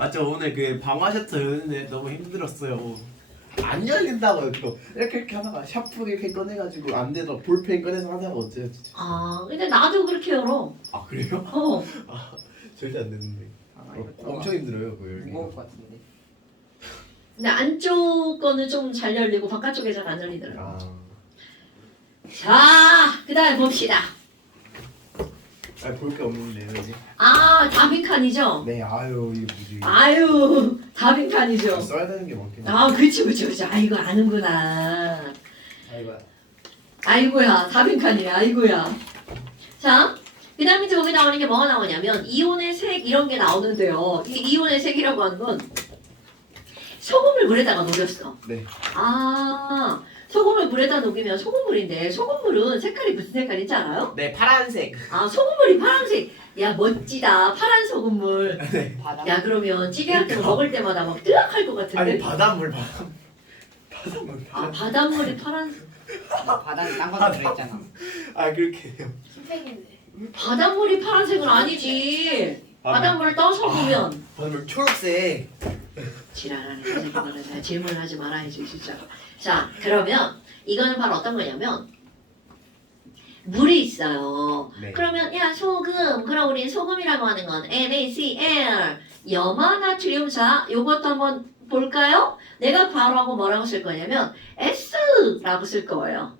아, 저 오늘 그 방화 셔터 여는데 너무 힘들었어요. 안 열린다고요. 그거 이렇게 하다가 샤프 이렇게 꺼내가지고 안 돼서 볼펜 꺼내서 하다가 어째요 진짜. 아, 근데 나도 그렇게 열어. 아 그래요? 어. 아 절대 안 되는데. 아, 이거 엄청 힘들어요 그거 열기. 무거울 것 같은데. 근데 안쪽 거는 좀 잘 열리고 바깥쪽에 잘 안 열리더라고. 아. 자, 그다음에 봅시다. 볼 게 없는데요 이제. 아, 다빈칸이죠? 네 아유 이게 뭐지. 아유, 다빈칸이죠. 써야 되는 게 많겠네. 아, 그치. 아이고, 아는구나. 아이고. 아이고야, 다빈칸이야, 아이고야. 자, 그 다음에 이제 거기 나오는 게 뭐가 나오냐면, 이온의 색, 이런 게 나오는데요. 이게 이온의 색이라고 하는 건, 소금을 물에다가 녹였어. 네. 아, 소금을 물에다 녹이면 소금물인데, 소금물은 색깔이 무슨 색깔인지 알아요? 네 파란색. 아, 소금물이 파란색. 야, 멋지다. 파란 소금물. 네. 바다. 야, 그러면 찌개 같은 거 먹을 때마다 막 뜨악할 것 같은데. 아니 바닷물. 바닷물. 아, 바닷물이 파란색. 바다는 딴 것도 들어있잖아. 아 그렇게 해요. 흰색인데. 바닷물이 파란색은 아니지. 바닷물을 떠서 보면. 바닷물 초록색. 지랄하네. 선생님들은 잘 질문하지 말아야지, 진짜. 자, 그러면 이거는 바로 어떤 거냐면 물이 있어요. 네. 그러면 야, 소금. 그럼 우린 소금이라고 하는 건 NaCl. 염화나트륨. 요것도 한번 볼까요? 내가 바로하고 뭐라고 쓸 거냐면 S라고 쓸 거예요.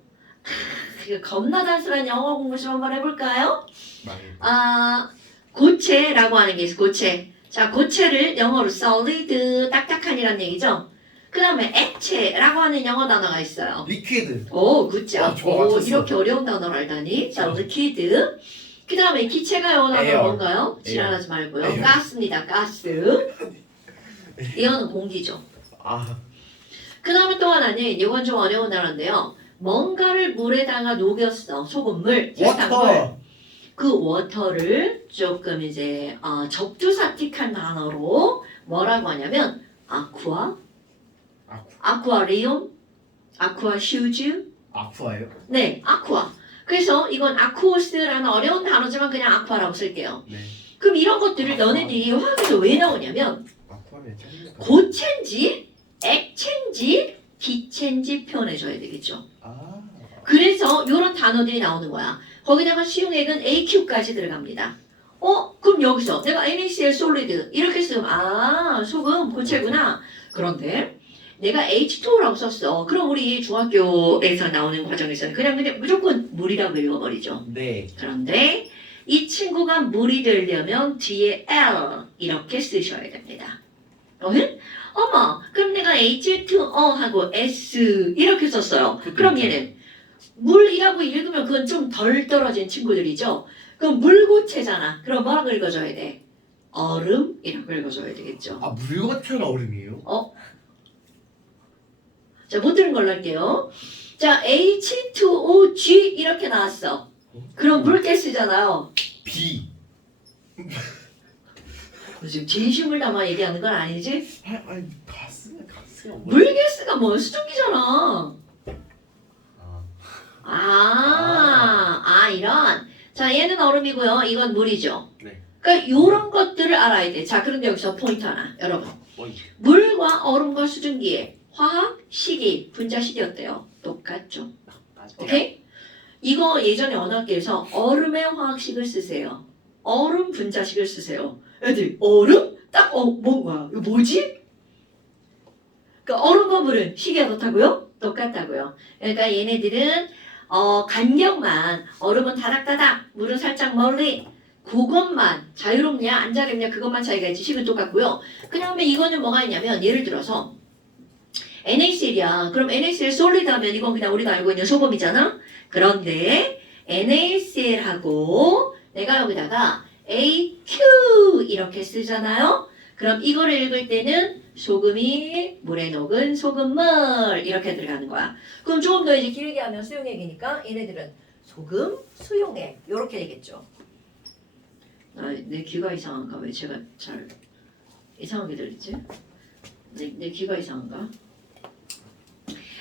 그 겁나 단순한 영어 공부 좀 한번 해볼까요? 아, 고체라고 하는 게 있어. 고체. 자, 고체를 영어로 solid, 딱딱한이란 얘기죠. 그 다음에 액체라고 하는 영어 단어가 있어요. 리퀴드. 오, 굿잡. 와, 좋아, 오, 맞췄어. 이렇게 어려운 단어를 알다니. 자, liquid. 그 다음에 기체가 영어 단어가 에어. 뭔가요? 에어. 지랄하지 말고요. 에어. 가스입니다. 가스. 이거는 공기죠. 아. 그 다음에 또 하나는 이건 좀 어려운 단어인데요. 뭔가를 물에다가 녹였어. 소금물, 설탕물. 워터. 그 워터를 조금 이제 적두사틱한 단어로 뭐라고 하냐면 아쿠아, 아쿠아리움, 아쿠아슈즈. 아쿠아예요? 네, 아쿠아. 그래서 이건 아쿠오스라는 어려운 단어지만 그냥 아쿠아라고 쓸게요. 네. 그럼 이런 것들을 너네들이 화학에서 왜 나오냐면 아쿠아는 짱이다. 고체인지 액체인지 기체인지 표현해줘야 되겠죠. 아. 그래서 이런 단어들이 나오는 거야. 거기다가 시용액은 AQ까지 들어갑니다. 그럼 여기서 내가 NaCl 솔리드 이렇게 쓰면 아, 소금 고체구나. 그런데 내가 H2O라고 썼어. 그럼 우리 중학교에서 나오는 과정에서는 그냥 무조건 물이라고 읽어버리죠. 네. 그런데 이 친구가 물이 되려면 뒤에 L 이렇게 쓰셔야 됩니다. 어머, 그럼 내가 H2O하고 S 이렇게 썼어요. 그럼 얘는 물이라고 읽으면 그건 좀 덜 떨어진 친구들이죠. 그럼 물고체잖아. 그럼 뭐라고 읽어줘야 돼? 얼음이라고 읽어줘야 되겠죠. 아 물고체가 얼음이에요? 자, 못 들은 걸로 할게요. 자, H2OG 이렇게 나왔어. 그럼 물가스잖아요. 비. 지금 진심을 담아 얘기하는 건 아니지? 아니 가스가 뭐? 물가스가 뭐 수증기잖아. 이런. 자, 얘는 얼음이고요. 이건 물이죠. 네. 그러니까 이런 것들을 알아야 돼. 자, 그런데 여기서 포인트 하나, 여러분. 뭐이? 물과 얼음과 수증기의 화학 식이 분자식이 어때요? 똑같죠. 오케이? 이거 예전에 언어학계에서 얼음의 화학식을 쓰세요. 얼음 분자식을 쓰세요. 애들 얼음? 딱 뭔가 이거 뭐지? 그러니까 얼음과 물은 식이 어떻다고요? 똑같다고요. 그러니까 얘네들은 간격만 얼음은 다닥다닥 물은 살짝 멀리 그것만 자유롭냐 안 자유롭냐 그것만 차이가 있지 식은 똑같고요. 그 다음에 이거는 뭐가 있냐면 예를 들어서 NaCl이야. 그럼 NaCl 솔리드 하면 이건 그냥 우리가 알고 있는 소금이잖아. 그런데 NaCl하고 내가 여기다가 AQ 이렇게 쓰잖아요. 그럼 이거를 읽을 때는 소금이 물에 녹은 소금물 이렇게 들어가는 거야. 그럼 조금 더 이제 길게 하면 수용액이니까 얘네들은 소금, 수용액 이렇게 되겠죠. 내 귀가 이상한가? 왜 제가 잘 이상하게 들리지? 내 귀가 이상한가?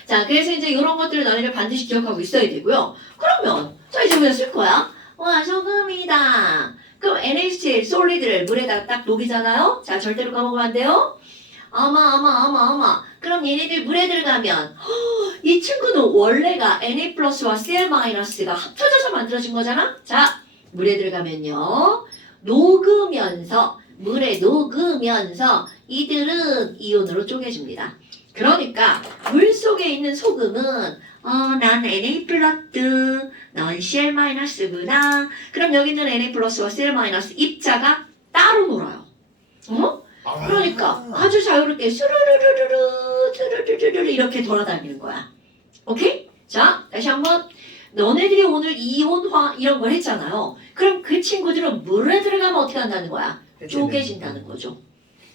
자, 그래서 이제 이런 것들을 너희들 반드시 기억하고 있어야 되고요. 그러면 자 이제 우리가 쓸 거야. 와, 소금이다. 그럼 NaCl 솔리드를 물에다가 딱 녹이잖아요. 자, 절대로 까먹으면 안 돼요. 아마. 그럼 얘네들 물에 들어가면 이 친구는 원래가 Na 플러스와 Cl 마이너스가 합쳐져서 만들어진 거잖아. 자, 물에 들어가면요. 물에 녹으면서 이들은 이온으로 쪼개집니다. 그러니까 물 속에 있는 소금은 난 Na 플러스, 넌 Cl 마이너스구나. 그럼 여기는 Na 플러스와 Cl 마이너스 입자가 따로 놀아요. 그러니까 아주 자유롭게 스르르르르르 이렇게 돌아다니는 거야. 오케이? 자, 다시 한번. 너네들이 오늘 이온화 이런 걸 했잖아요. 그럼 그 친구들은 물에 들어가면 어떻게 한다는 거야? 쪼개진다는 거죠.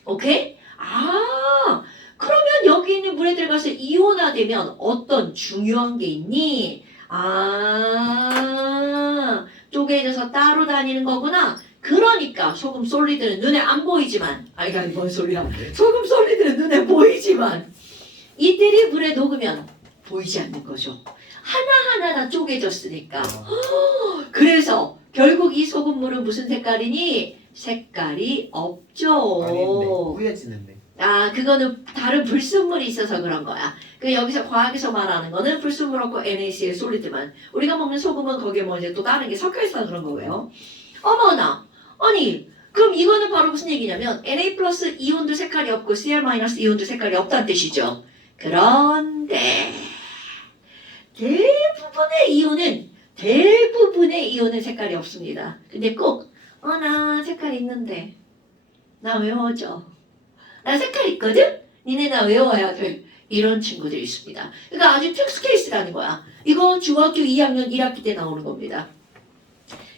오케이? 그러면 여기 있는 물에 들어가서 이온화되면 어떤 중요한 게 있니? 쪼개져서 따로 다니는 거구나. 그러니까 소금 솔리드는 눈에 안 보이지만 뭔 소리야. 소금 솔리드는 눈에 보이지만 이들이 물에 녹으면 보이지 않는 거죠. 하나하나 다 쪼개졌으니까. 그래서 결국 이 소금물은 무슨 색깔이니? 색깔이 없죠. 뿌얘지는데. 그거는 다른 불순물이 있어서 그런 거야. 그 여기서 과학에서 말하는 거는 불순물 없고 NaCl 솔리드만. 우리가 먹는 소금은 거기에 뭐 이제 또 다른 게 섞여 있어서 그런 거고요. 어머나. 아니, 그럼 이거는 바로 무슨 얘기냐면 Na 플러스 이온도 색깔이 없고 Cl 마이너스 이온도 색깔이 없다는 뜻이죠. 그런데 대부분의 이온은 색깔이 없습니다. 근데 꼭 나 색깔 있는데 나 외워줘. 나 색깔 있거든? 니네 나 외워야 돼. 이런 친구들이 있습니다. 그러니까 아주 특수 케이스라는 거야. 이거 중학교 2학년 1학기 때 나오는 겁니다.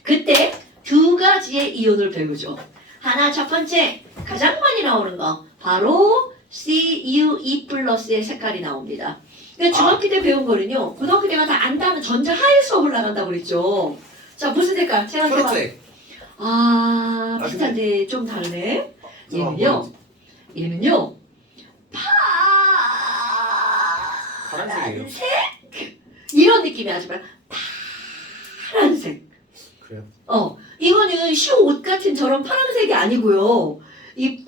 그때 두 가지의 이온을 배우죠. 하나, 첫 번째 가장 많이 나오는 거 바로 CuE 플러스의 색깔이 나옵니다. 그러니까 중학교 때 배운 거는요. 고등학교 때가 다 안다는 전자 하얘 수업을 나간다고 그랬죠. 자, 무슨 색깔? 제가 초록색. 비슷한데 좀 다르네. 얘는요. 파란색이에요. 이런 느낌이 아주 파란색. 그래요? 이거는 시옷 같은 저런 파란색이 아니고요. 이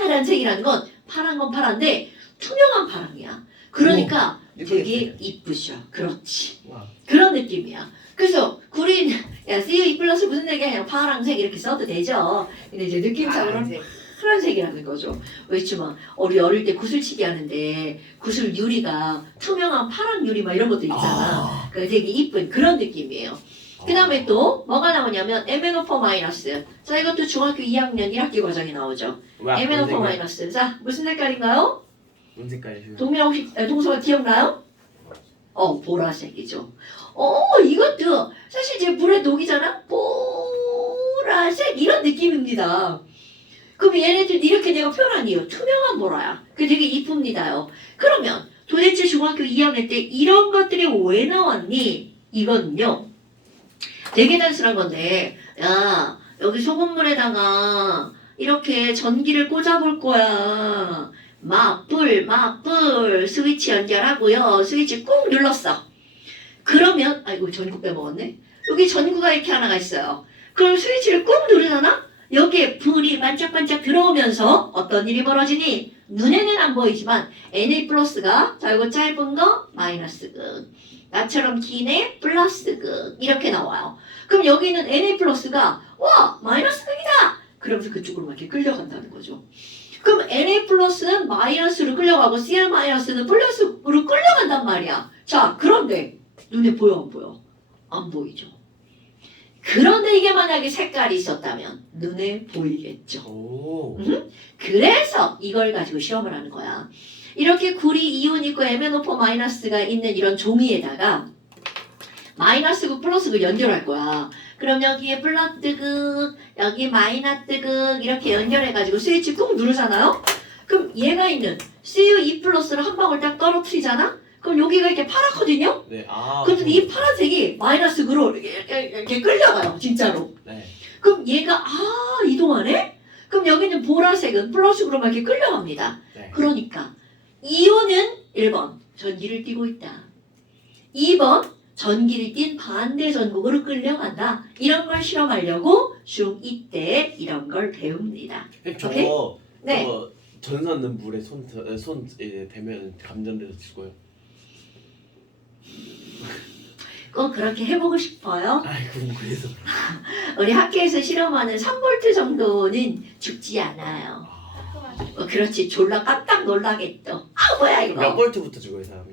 파란색이라는 건 파란 건 파란데 투명한 파랑이야. 그러니까 되게 이쁘죠. 그렇지. 와. 그런 느낌이야. 그래서 구린 CuE 플러스 무슨 색이야? 그냥 파란색 이렇게 써도 되죠. 근데 이제 느낌상으로는 파란색이라는 거죠. 왜냐면 우리 어릴 때 구슬치기 하는데 구슬 유리가 투명한 파란 유리 막 이런 것도 있잖아. 그 되게 이쁜 그런 느낌이에요. 그 다음에 또 뭐가 나오냐면 MnO4 마이너스. 자, 이것도 중학교 2학년 1학기 과정에 나오죠. MnO4 마이너스. 자, 무슨 색깔인가요? 뭔 색깔이에요? 동민아 혹시 동서가 기억나요? 보라색이죠. 이것도 사실 이제 물에 녹이잖아. 보라색 이런 느낌입니다. 그럼 얘네들 이렇게 내가 표현한 이유 투명한 보라야. 그게 되게 이쁩니다요. 그러면 도대체 중학교 2학년 때 이런 것들이 왜 나왔니? 이거는요. 되게 단순한 건데 야 여기 소금물에다가 이렇게 전기를 꽂아볼 거야. 맞불 스위치 연결하고요. 스위치 꾹 눌렀어. 그러면 아이고 전구 빼먹었네. 여기 전구가 이렇게 하나가 있어요. 그럼 스위치를 꾹 누르잖아. 여기에 불이 반짝반짝 들어오면서 어떤 일이 벌어지니? 눈에는 안 보이지만 Na 플러스가 자 이거 짧은 거 마이너스극 나처럼 긴 애 플러스극 이렇게 나와요. 그럼 여기는 Na 플러스가 와 마이너스극이다. 그러면서 그쪽으로 막 이렇게 끌려간다는 거죠. 그럼 Na 플러스는 마이너스로 끌려가고 Cl 마이너스는 플러스로 끌려간단 말이야. 자 그런데 눈에 보여 안 보여? 안 보이죠. 그런데 이게 만약에 색깔이 있었다면 눈에 보이겠죠. 그래서 이걸 가지고 시험을 하는 거야. 이렇게 구리 이온 있고 MnO4 마이너스가 있는 이런 종이에다가 마이너스극 플러스극 연결할 거야. 그럼 여기에 플러스극 여기 마이너스극 이렇게 연결해가지고 스위치 꾹 누르잖아요. 그럼 얘가 있는 CuE 플러스를 한 방울 딱 떨어뜨리잖아. 그럼 여기가 이렇게 파랗거든요? 네, 그런데 이 파란색이 마이너스극으로 이렇게 끌려가요, 진짜로. 네. 그럼 얘가 이동하네? 그럼 여기는 보라색은 플러스로 막 이렇게 끌려갑니다. 네. 그러니까 이온은 1번 전기를 띠고 있다. 2번 전기를 띤 반대 전극으로 끌려간다. 이런 걸 실험하려고 중2 때 이런 걸 배웁니다. 오케이? 저거 네. 저거 전선은 물에 손 대면 감전돼서 죽어요. 꼭 그렇게 해보고 싶어요. 아이고 그래서. 우리 학교에서 실험하는 3V 정도는 죽지 않아요. 그렇지. 졸라 깜짝 놀라겠죠. 아 뭐야 이거. 몇 볼트부터 죽어요 사람이?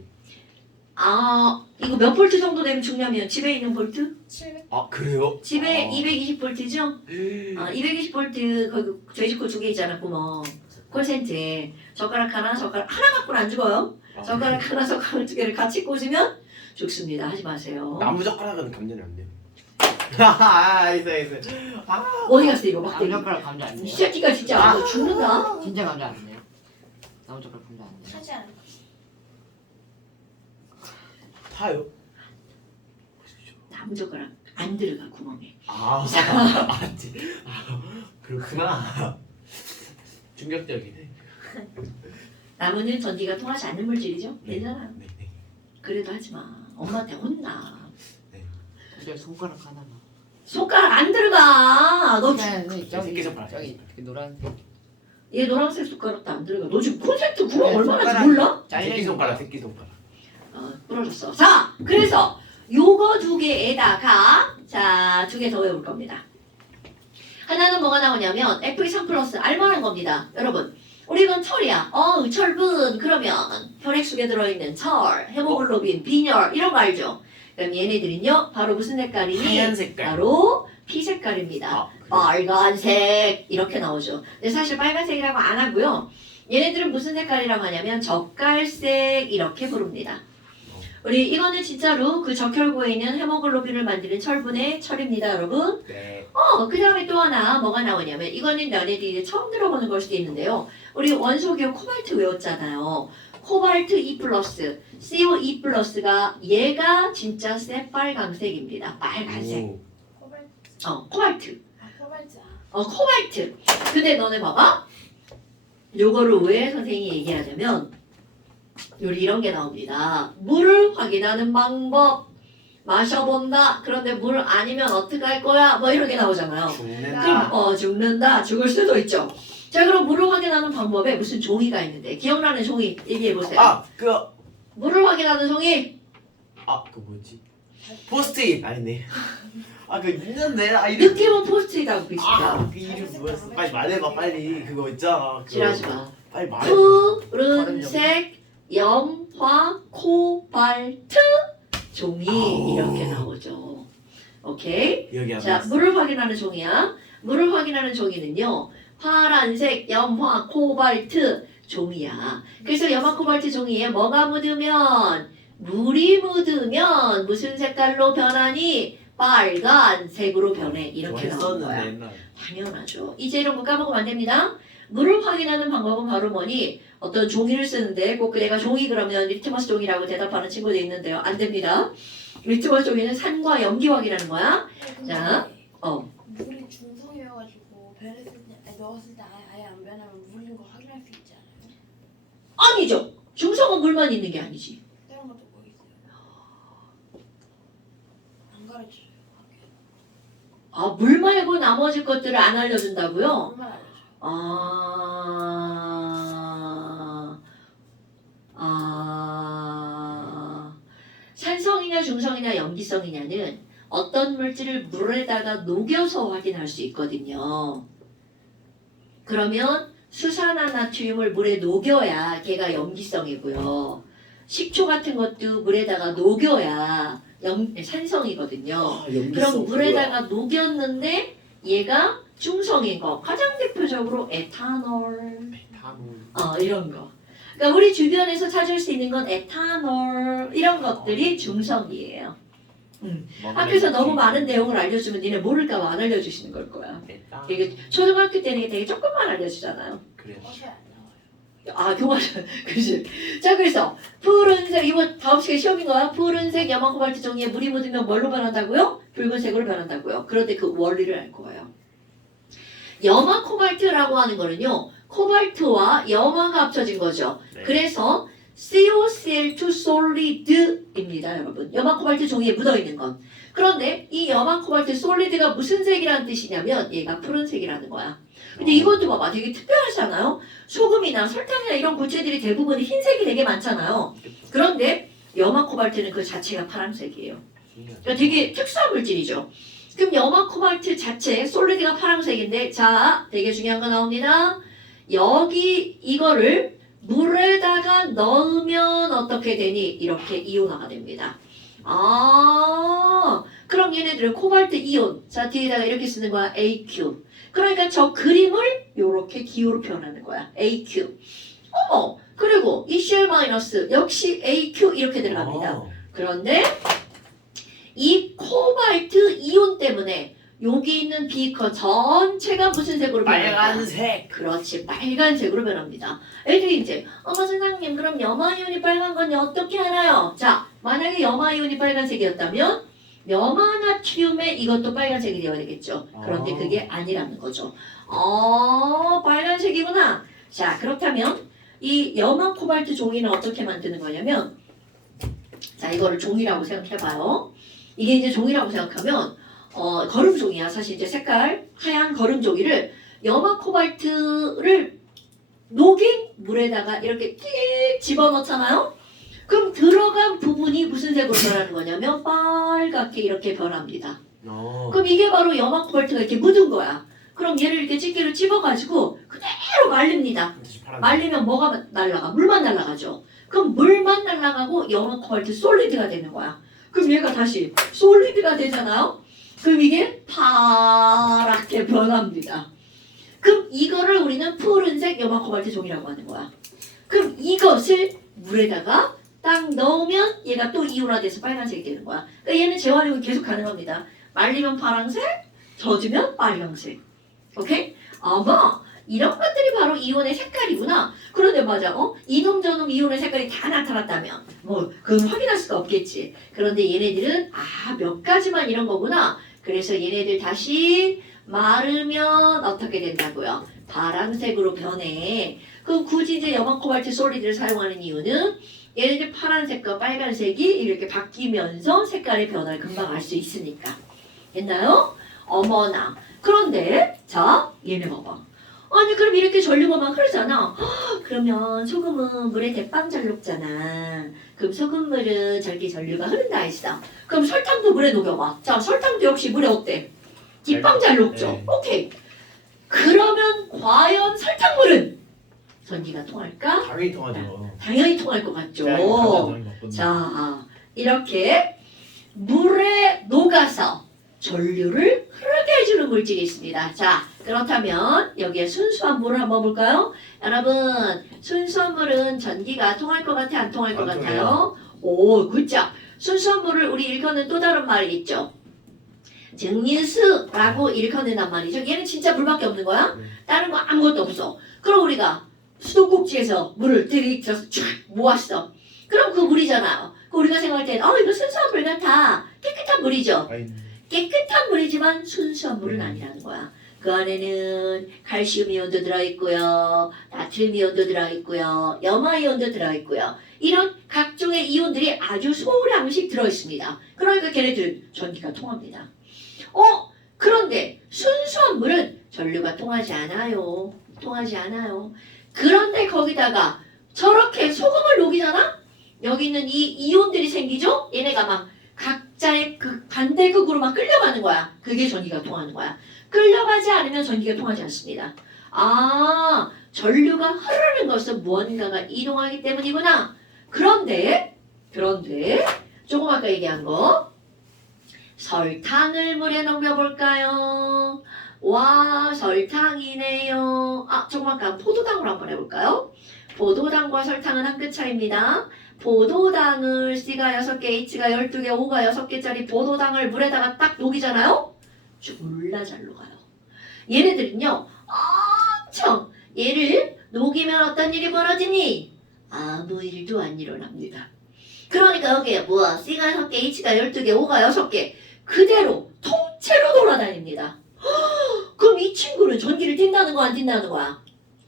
아 이거 몇 볼트 정도 되면 죽냐면 집에 있는 볼트? 700. 아 그래요? 집에 아. 220볼트죠? 220볼트 거기 돼지코 2개 있잖아 구멍 콜센트에 젓가락 하나 갖고는 안 죽어요. 젓가락 하나 젓가락 2개를 같이 꽂으면 죽습니다. 하지 마세요. 나무 젓가락은 감전이 안 돼요. 하하 있어. 어디 갔어 이거 막대기. 나무젓가락 감자 안 이 돼요? 새끼가 진짜 너 죽는다. 진짜 감자 안 돼요? 나무젓가락 감자 안 돼요? 타지 않을까? 타요? 나무 젓가락 안 들어가 구멍에. 아 맞지. 아 그렇구나. 충격적이네. 나무는 전기가 통하지 않는 물질이죠? 괜찮아. 네. 그래도 하지 마. 엄마한테 혼나. 근데 손가락 하나만. 손가락 안 들어가. 너 저기 새끼손가락. 저기 그 노란색 얘 노란색 손가락도 안 들어가. 너 지금 콘센트 구멍 네, 얼마나 손가락. 몰라? 새끼 손가락. 부러졌어. 자, 그래서 요거 2개에다가 자, 2개 더 외울 겁니다. 하나는 뭐가 나오냐면 Fe3 플러스 알만한 겁니다. 여러분, 우리 이건 철이야. 철분 그러면 혈액속에 들어있는 철, 헤모글로빈, 빈혈 이런 거 알죠? 그럼 얘네들은요, 바로 무슨 색깔이니? 하얀 색깔. 바로 피 색깔입니다. 아, 그래요? 빨간색 이렇게 나오죠. 근데 사실 빨간색이라고 안 하고요. 얘네들은 무슨 색깔이라고 하냐면 젓갈색 이렇게 부릅니다. 우리 이거는 진짜로 그 적혈구에 있는 헤모글로빈을 만드는 철분의 철입니다, 여러분. 네. 그 다음에 또 하나 뭐가 나오냐면 이거는 너네들이 처음 들어보는 걸 수도 있는데요. 우리 원소기호 코발트 외웠잖아요. 코발트 2 플러스, CO2 플러스가 얘가 진짜 새빨강색입니다. 빨간색. 오. 코발트. 코발트. 코발트. 코발트. 근데 너네 봐봐. 요거를 왜 선생님이 얘기하냐면 요리 이런 게 나옵니다. 물을 확인하는 방법. 마셔본다. 그런데 물 아니면 어떻게 할 거야? 뭐 이런 게 나오잖아요. 죽는다. 그럼 죽는다. 죽을 수도 있죠. 자 그럼 물을 확인하는 방법에 무슨 종이가 있는데 기억나는 종이 얘기해 보세요. 물을 확인하는 종이 그 뭐지? 포스트잇 아니네. 그 있는데 이름. 느낌은 포스트잇하고 비슷해요. 그 이름 뭐였어? 빨리 말해봐 빨리. 그거 있잖아. 그거. 지랄하지 마. 빨리 말해. 푸른색 염화 코발트 종이 이렇게 나오죠. 오케이. 기억이 안 자 나. 물을 확인하는 종이야. 물을 확인하는 종이는요. 파란색 염화 코발트 종이야. 그래서 염화 코발트 종이에 뭐가 묻으면 물이 묻으면 무슨 색깔로 변하니? 빨간색으로 변해. 이렇게 나오는 거야. 했었는데 옛날. 당연하죠. 이제 이런 거 까먹으면 안 됩니다. 물을 확인하는 방법은 바로 뭐니? 어떤 종이를 쓰는데 꼭 내가 종이 그러면 리트머스 종이라고 대답하는 친구도 있는데요. 안 됩니다. 리트머스 종이는 산과 염기 확인하는 거야. 자, 물이 중성이어가지고 변했을 때, 넣었을 때 아예 안 변하면 물인 거 확인할 수 있지 않아요? 아니죠. 중성은 물만 있는 게 아니지. 다른 것도 뭐 있어요? 안 가르쳐줘요. 학교에. 물 말고 나머지 것들을 안 알려준다고요? 물만 알려줘요. 산성이냐 중성이냐 염기성이냐는 어떤 물질을 물에다가 녹여서 확인할 수 있거든요. 그러면 수산화나트륨을 물에 녹여야 걔가 염기성이고요. 식초 같은 것도 물에다가 녹여야 산성이거든요. 그럼 물에다가 녹였는데 얘가 중성인 거. 가장 대표적으로 에탄올. 이런 거. 그러니까 우리 주변에서 찾을 수 있는 건 에탄올 이런 것들이 중성이에요. 학교에서 너무 많은 내용을 알려주면 니네 모를까 봐 안 알려주시는 걸 거야. 이게 초등학교 때는 되게 조금만 알려주잖아요. 그래. 어제 안 나와요. 교과서 그지. 자 그래서 푸른색 이거 다음 시간 시험인 거야. 푸른색 염화 코발트 종이에 물이 묻으면 뭘로 변한다고요? 붉은색으로 변한다고요. 그런데 그 원리를 알 거예요. 염화 코발트라고 하는 거는요. 코발트와 염화가 합쳐진 거죠. 네. 그래서 COCl2 solid입니다, 여러분. 염화 코발트 종이에 묻어있는 건. 그런데 이 염화 코발트 솔리드가 무슨 색이라는 뜻이냐면 얘가 푸른색이라는 거야. 근데 이것도 봐봐. 되게 특별하잖아요. 소금이나 설탕이나 이런 고체들이 대부분 흰색이 되게 많잖아요. 그런데 염화 코발트는 그 자체가 파란색이에요. 그러니까 되게 특수한 물질이죠. 그럼 염화 코발트 자체 솔리드가 파란색인데 자, 되게 중요한 거 나옵니다. 여기 이거를 물에다가 넣으면 어떻게 되니? 이렇게 이온화가 됩니다. 아, 그럼 얘네들은 코발트 이온. 자, 뒤에다가 이렇게 쓰는 거야. AQ. 그러니까 저 그림을 이렇게 기호로 표현하는 거야. AQ. 그리고 이 Cl- 역시 AQ 이렇게 들어갑니다. 그런데 이 코발트 이온 때문에 여기 있는 비커 전체가 무슨 색으로 변합니까? 빨간색. 그렇지, 빨간색으로 변합니다. 애들이 이제 선생님 그럼 염화이온이 빨간 건 어떻게 알아요? 자, 만약에 염화이온이 빨간색이었다면 염화나트륨에 이것도 빨간색이 되어야 되겠죠. 그런데 그게 아니라는 거죠. 빨간색이구나. 자, 그렇다면 이 염화 코발트 종이는 어떻게 만드는 거냐면 자, 이거를 종이라고 생각해봐요. 이게 이제 종이라고 생각하면 거름 종이야. 사실 이제 색깔 하얀 거름 종이를 염화 코발트를 녹인 물에다가 이렇게 띡 집어넣잖아요. 그럼 들어간 부분이 무슨 색으로 변하는 거냐면 빨갛게 이렇게 변합니다. 그럼 이게 바로 염화 코발트가 이렇게 묻은 거야. 그럼 얘를 이렇게 집게로 집어가지고 그대로 말립니다. 말리면 뭐가 날라가? 물만 날라가죠. 그럼 물만 날라가고 염화 코발트 솔리드가 되는 거야. 그럼 얘가 다시 솔리드가 되잖아요. 그럼 이게 파랗게 변합니다. 그럼 이거를 우리는 푸른색 염화 코발트 종이라고 하는 거야. 그럼 이것을 물에다가 딱 넣으면 얘가 또 이온화돼서 빨간색이 되는 거야. 그러니까 얘는 재활용이 계속 가능합니다. 말리면 파란색, 젖으면 빨간색. 오케이? 아마 이런 것들이 바로 이온의 색깔이구나. 그런데 맞아, 이놈 저놈 이온의 색깔이 다 나타났다면 뭐 그건 확인할 수가 없겠지. 그런데 얘네들은 몇 가지만 이런 거구나. 그래서 얘네들 다시 마르면 어떻게 된다고요? 파란색으로 변해. 그럼 굳이 이제 염화 코발트 솔리드를 사용하는 이유는 얘네들 파란색과 빨간색이 이렇게 바뀌면서 색깔의 변화를 금방 알 수 있으니까. 됐나요? 어머나. 그런데 자, 얘네 봐봐. 아니 그럼 이렇게 전류가만 흐르잖아. 그러면 소금은 물에 대빵 잘 녹잖아. 그럼 소금물은 저렇게 전류가 흐른다 했어. 그럼 설탕도 물에 녹여봐. 자, 설탕도 역시 물에 어때? 뒷빵 잘 녹죠. 네. 오케이. 그러면 과연 설탕물은 전기가 통할까? 당연히 통하죠. 당연히 통할 것 같죠. 자, 이거 자, 이렇게 물에 녹아서 전류를 흐르게 해주는 물질이 있습니다. 자, 그렇다면 여기에 순수한 물을 한번 볼까요? 여러분, 순수한 물은 전기가 통할 것 같아, 안 통할 것 안 같아요? 오, 굿자. 순수한 물을 우리 일컫는 또 다른 말이 있죠. 증류수라고 일컫는단 말이죠. 얘는 진짜 물밖에 없는 거야. 다른 거 아무것도 없어. 그럼 우리가 수도꼭지에서 물을 들이켜서 쫙 모았어. 그럼 그 물이잖아요. 그 우리가 생각할 때는 이거 순수한 물 같아. 깨끗한 물이죠. 깨끗한 물이지만 순수한 물은 아니라는 거야. 그 안에는 칼슘 이온도 들어있고요. 나트륨 이온도 들어있고요. 염화 이온도 들어있고요. 이런 각종의 이온들이 아주 소량씩 들어있습니다. 그러니까 걔네들은 전기가 통합니다. 그런데 순수한 물은 전류가 통하지 않아요. 통하지 않아요. 그런데 거기다가 저렇게 소금을 녹이잖아? 여기 있는 이 이온들이 생기죠? 얘네가 막 각자의 그 반대극으로 막 끌려가는 거야. 그게 전기가 통하는 거야. 끌려가지 않으면 전기가 통하지 않습니다. 전류가 흐르는 것은 무언가가 이동하기 때문이구나. 그런데 조금 아까 얘기한 거 설탕을 물에 녹여볼까요? 와, 설탕이네요. 조금 아까 포도당으로 한번 해볼까요? 포도당과 설탕은 한 끗 차이입니다. 포도당을 C가 6개, H가 12개, O가 6개짜리 포도당을 물에다가 딱 녹이잖아요? 졸라 잘 녹아요. 얘네들은요, 엄청 얘를 녹이면 어떤 일이 벌어지니? 아무 일도 안 일어납니다. 그러니까 여기에 C가 6개, H가 12개, O가 6개 그대로 통째로 돌아다닙니다. 그럼 이 친구는 전기를 띈다는 거야, 안 띈다는 거야?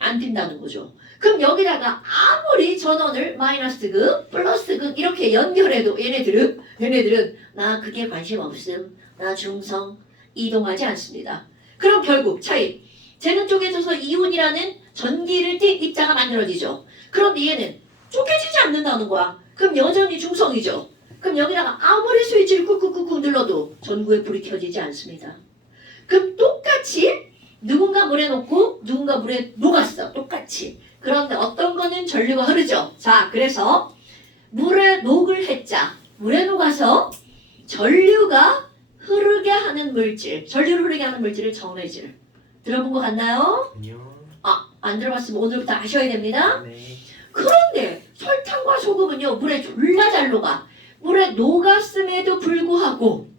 안 띈다는 거죠. 그럼 여기다가 아무리 전원을 마이너스 극, 플러스 극 이렇게 연결해도 얘네들은 나 그게 관심 없음. 나 중성 이동하지 않습니다. 그럼 결국 차이. 제는 쪼개져서 이온이라는 전기를 띤 입자가 만들어지죠. 그런데 얘는 쪼개지지 않는다는 거야. 그럼 여전히 중성이죠. 그럼 여기다가 아무리 스위치를 꾹꾹꾹꾹 눌러도 전구에 불이 켜지지 않습니다. 그럼 똑같이 누군가 물에 놓고 누군가 물에 녹았어. 똑같이. 그런데 어떤 거는 전류가 흐르죠. 자, 그래서 물에 녹을 했자. 물에 녹아서 전류가 흐르게 하는 물질. 전류를 흐르게 하는 물질을 전해질. 들어본 것 같나요? 안녕. 안 들어봤으면 오늘부터 아셔야 됩니다. 네. 그런데 설탕과 소금은요. 물에 졸라 잘 녹아. 물에 녹았음에도 불구하고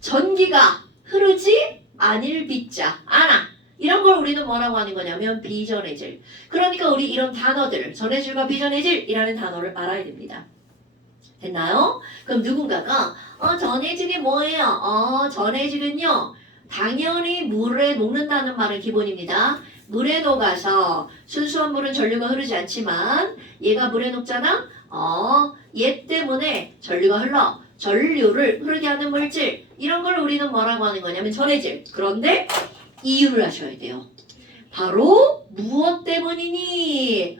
전기가 흐르지 않을 빛자 않아. 이런 걸 우리는 뭐라고 하는 거냐면 비전해질. 그러니까 우리 이런 단어들 전해질과 비전해질이라는 단어를 알아야 됩니다. 됐나요? 그럼 누군가가 전해질이 뭐예요? 전해질은요. 당연히 물에 녹는다는 말은 기본입니다. 물에 녹아서 순수한 물은 전류가 흐르지 않지만 얘가 물에 녹잖아? 얘 때문에 전류가 흘러. 전류를 흐르게 하는 물질. 이런 걸 우리는 뭐라고 하는 거냐면 전해질. 그런데 이유를 아셔야 돼요. 바로 무엇 때문이니?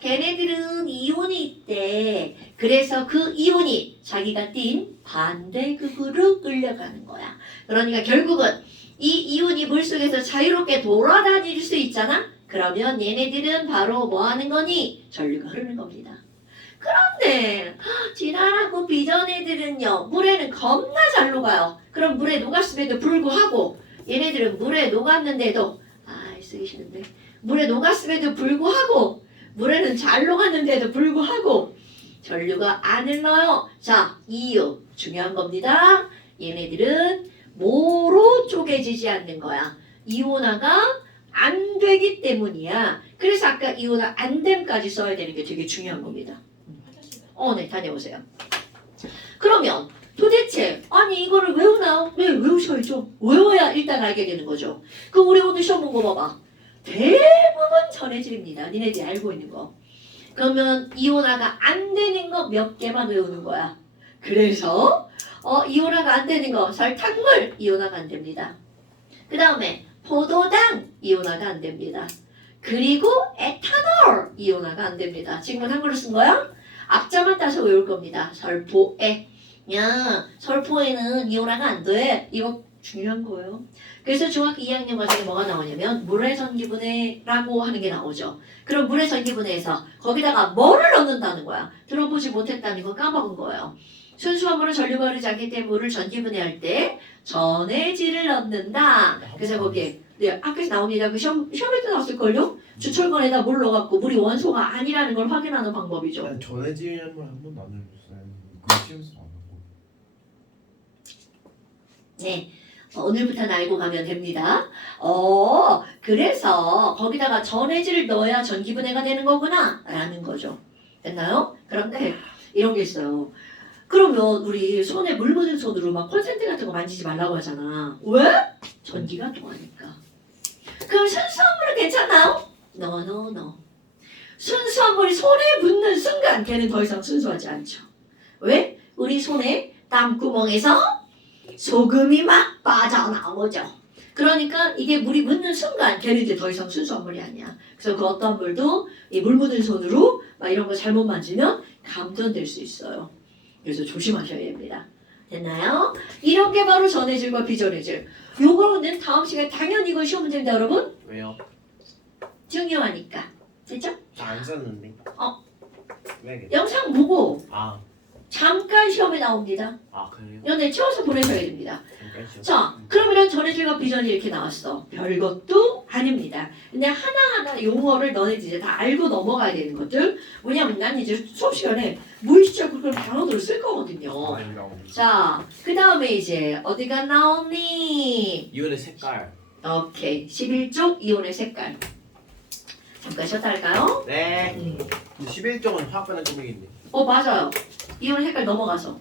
걔네들은 이온이 있대. 그래서 그 이온이 자기가 띈 반대극으로 끌려가는 거야. 그러니까 결국은 이 이온이 물속에서 자유롭게 돌아다닐 수 있잖아? 그러면 얘네들은 바로 뭐 하는 거니? 전류가 흐르는 겁니다. 그런데 지랄하고 비전 애들은요. 물에는 겁나 잘 녹아요. 그럼 물에 녹았음에도 불구하고 얘네들은 물에 녹았는데도 쓰기 싫은데 물에 녹았음에도 불구하고 물에는 잘 녹았는데도 불구하고 전류가 안 흘러요. 자, 이유 중요한 겁니다. 얘네들은 뭐로 쪼개지지 않는 거야. 이온화가 안 되기 때문이야. 그래서 아까 이온화 안 됨까지 써야 되는 게 되게 중요한 겁니다. 네, 다녀오세요. 그러면 도대체 아니 이거를 외우나? 네, 외우셔야죠. 외워야 일단 알게 되는 거죠. 그럼 우리 오늘 시험 본 거 봐봐. 대부분 전해질입니다. 니네들이 알고 있는 거. 그러면 이온화가 안 되는 거 몇 개만 외우는 거야. 그래서 이온화가 안 되는 거 설탕물 이온화가 안 됩니다. 그 다음에 포도당 이온화가 안 됩니다. 그리고 에탄올 이온화가 안 됩니다. 지금은 한글로 쓴 거야? 앞자만 따서 외울 겁니다. 설포에. 야, 설포에는 이온화가 안 돼. 이거 중요한 거예요. 그래서 중학교 2학년 과정에 뭐가 나오냐면 물의 전기분해라고 하는 게 나오죠. 그럼 물의 전기분해에서 거기다가 뭐를 넣는다는 거야. 들어보지 못했다는 거 까먹은 거예요. 순수한 물은 전류가 흐르지 않기 때문에 물을 전기분해할 때 전해질을 넣는다. 그래서 거기에 학교에서 나옵니다. 그 시험에도 나왔을걸요? 주철건에다 물 넣어갖고 물이 원소가 아니라는 걸 확인하는 방법이죠. 난 전해질이라는 걸 한 번도 안 해봤어요. 그 시험에서 안 하고. 네. 오늘부터는 알고 가면 됩니다. 그래서 거기다가 전해질을 넣어야 전기분해가 되는 거구나 라는 거죠. 됐나요? 그런데 이런 게 있어요. 그러면 우리 손에 물 묻은 손으로 막 콘센트 같은 거 만지지 말라고 하잖아. 왜? 전기가 통하니까. 그럼 순수한 물은 괜찮나요? No. 순수한 물이 손에 묻는 순간 걔는 더 이상 순수하지 않죠. 왜? 우리 손에 땀구멍에서 소금이 막 빠져나오죠. 그러니까 이게 물이 묻는 순간 걔는 이제 더 이상 순수한 물이 아니야. 그래서 그 어떤 물도 이 물 묻은 손으로 막 이런 거 잘못 만지면 감전될 수 있어요. 그래서 조심하셔야 됩니다. 됐나요? 이런 게 바로 전해질과 비전해질. 요거는 다음 시간에 당연히 이거 시험 문제입니다, 여러분. 왜요? 중요하니까. 됐죠? 안 썼는데. 왜? 영상 보고 아 잠깐 시험에 나옵니다. 그래요? 연애 채워서 보내셔야 됩니다. 잠깐 시험. 자, 그러면 전해질과 비전이 이렇게 나왔어. 별것도 아닙니다. 근데 하나하나 용어를 너네들 이제 다 알고 넘어가야 되는 것들. 뭐냐면 난 이제 수업 시간에 무의식적으로 그런 단어들을 쓸 거거든요. 여기 나옵니다. 자, 그 다음에 이제 어디가 나오니? 이온의 색깔. 오케이. 11쪽 이온의 색깔. 잠깐 쉬었다 할까요? 네. 11쪽은 화학 반응 금액인데. 맞아요. 이온의 색깔 넘어가서.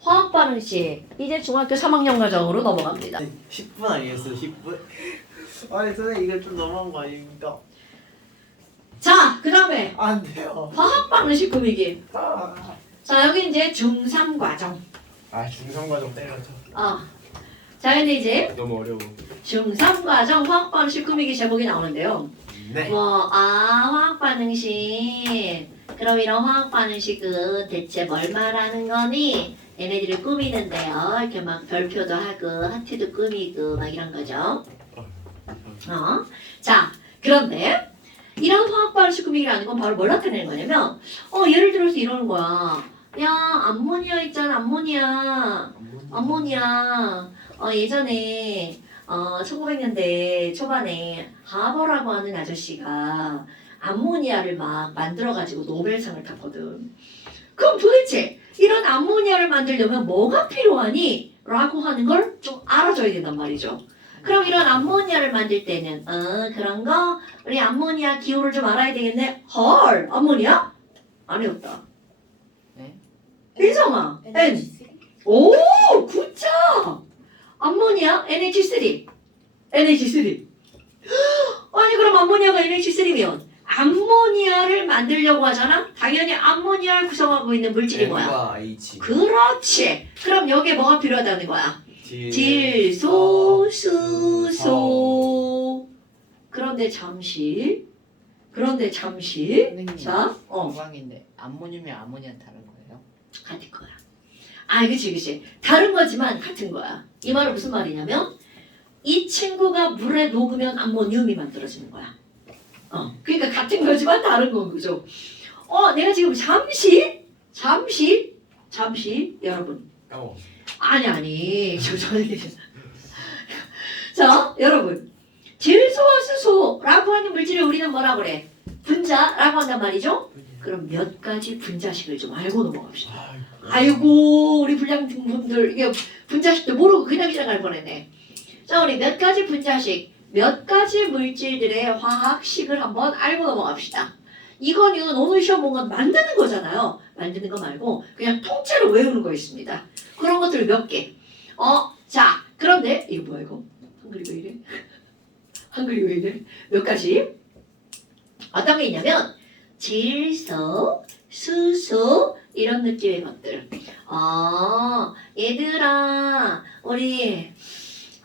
화학 반응식. 이제 중학교 3학년 과정으로 넘어갑니다. 10분 아니겠어요? 10분? 아니 선생님 이거 좀 너무한 거 아닙니까? 자, 그 다음에 안 돼요. 화학 방식 꾸미기. 아, 자, 여기 이제 중3 과정. 중성과정 때려줘. 자, 근데 이제 너무 어려워. 중3 과정 화학 방식 꾸미기 제목이 나오는데요. 네. 화학 반응식. 그럼 이런 화학 반응식은 대체 뭘 말하는 거니? 얘네들을 꾸미는데요. 이렇게 막 별표도 하고 하트도 꾸미고 막 이런 거죠. 자, 그런데 이런 화학 반응식 꾸미기라는 건 바로 뭘 나타내는 거냐면 예를 들어서 이러는 거야. 야, 암모니아 있잖아, 암모니아. 예전에 1900년대 초반에 하버라고 하는 아저씨가 암모니아를 막 만들어가지고 노벨상을 탔거든. 그럼 도대체 이런 암모니아를 만들려면 뭐가 필요하니? 라고 하는 걸 좀 알아줘야 된단 말이죠. 그럼 이런 암모니아를 만들 때는 그런 거 우리 암모니아 기호를 좀 알아야 되겠네. 헐, 암모니아? 안 외웠다. 네? 일성아, N. NH3? 오, 굿자. 암모니아 NH3. NH3. 아니 그럼 암모니아가 NH3면 암모니아를 만들려고 하잖아. 당연히 암모니아를 구성하고 있는 물질이 뭐야? N과 H. 그렇지. 그럼 여기에 뭐가 필요하다는 거야? 질소, 수소. 그런데 잠시. 선생님 자, 건강인데 암모늄이 아모니아 다른 거예요? 같은 거야. 그치. 다른 거지만 같은 거야. 이 말은 무슨 말이냐면 이 친구가 물에 녹으면 암모늄이 만들어지는 거야. 그러니까 같은 거지만 다른 건 거죠. 내가 지금 잠시 여러분. 아니. 자, 여러분. 질소와 수소라고 하는 물질을 우리는 뭐라 그래? 분자라고 한단 말이죠? 그럼 몇 가지 분자식을 좀 알고 넘어갑시다. 아이고, 우리 불량분들, 이게 분자식도 모르고 그냥 시작할 뻔했네. 자, 우리 몇 가지 분자식, 몇 가지 물질들의 화학식을 한번 알고 넘어갑시다. 이거는 오늘 시험 본 건 만드는 거잖아요. 만드는 거 말고 그냥 통째로 외우는 거 있습니다. 그런 것들 몇 개. 자, 그런데 이거 뭐야 이거? 한글이 왜 이래? 한글이 왜 이래? 몇 가지? 어떤 게 있냐면 질소, 수소 이런 느낌의 것들. 얘들아, 우리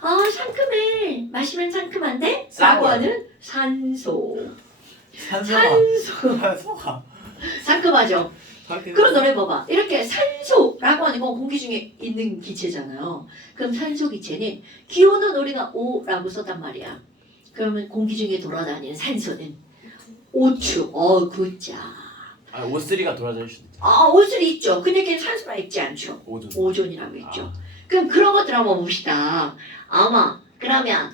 상큼해. 마시면 상큼한데? 라고 하는 산소. 산소가. 상큼하죠? 그럼 너네 봐봐. 이렇게 산소라고 하는 건 공기 중에 있는 기체잖아요. 그럼 산소 기체는 기호는 우리가 O라고 썼단 말이야. 그러면 공기 중에 돌아다니는 산소는 O2. 굿자. O3가 돌아다닐 수도 있죠. O3 있죠. 근데 걔는 산소가 있지 않죠. 오존. 오존이라고 있죠. 그럼 그런 것들 한번 봅시다. 그러면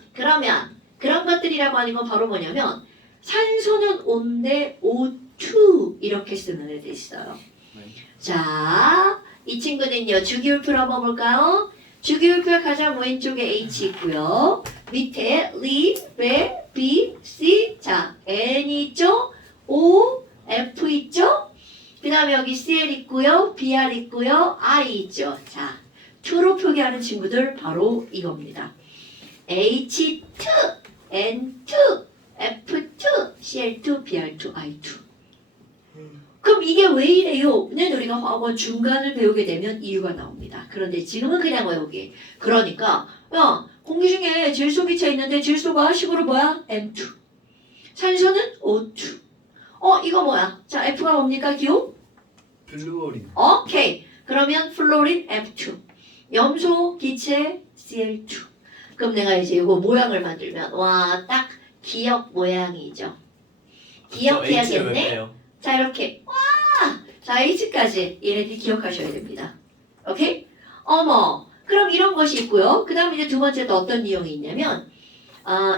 그런 것들이라고 하는 건 바로 뭐냐면 산소는 O인데 O2 이렇게 쓰는 애들 있어요. 네. 자, 이 친구는요. 주기율표 한번 볼까요? 주기율표가 가장 왼쪽에 H 있고요. 밑에 Li, B, C. 자, N 있죠? O, F 있죠? 그 다음에 여기 CL 있고요. BR 있고요. I 있죠. 자, 2로 표기하는 친구들 바로 이겁니다. H2, N2, F2, CL2, BR2, I2. 그럼 이게 왜 이래요? 는 우리가 화학원 중간을 배우게 되면 이유가 나옵니다. 그런데 지금은 그냥 외우기. 그러니까 공기 중에 질소 기체 있는데 질소가 식으로 뭐야? M2. 산소는 O2. 이거 뭐야? 자, F가 뭡니까? 기호? 플루오린. 오케이. 그러면 플로린 F2. 염소 기체 Cl2. 그럼 내가 이제 이거 모양을 만들면 딱 기억 모양이죠. 기억해야겠네. 자, 이렇게 자, H까지 얘네들 기억하셔야 됩니다. 오케이? 그럼 이런 것이 있고요. 그 다음에 이제 두 번째 또 어떤 내용이 있냐면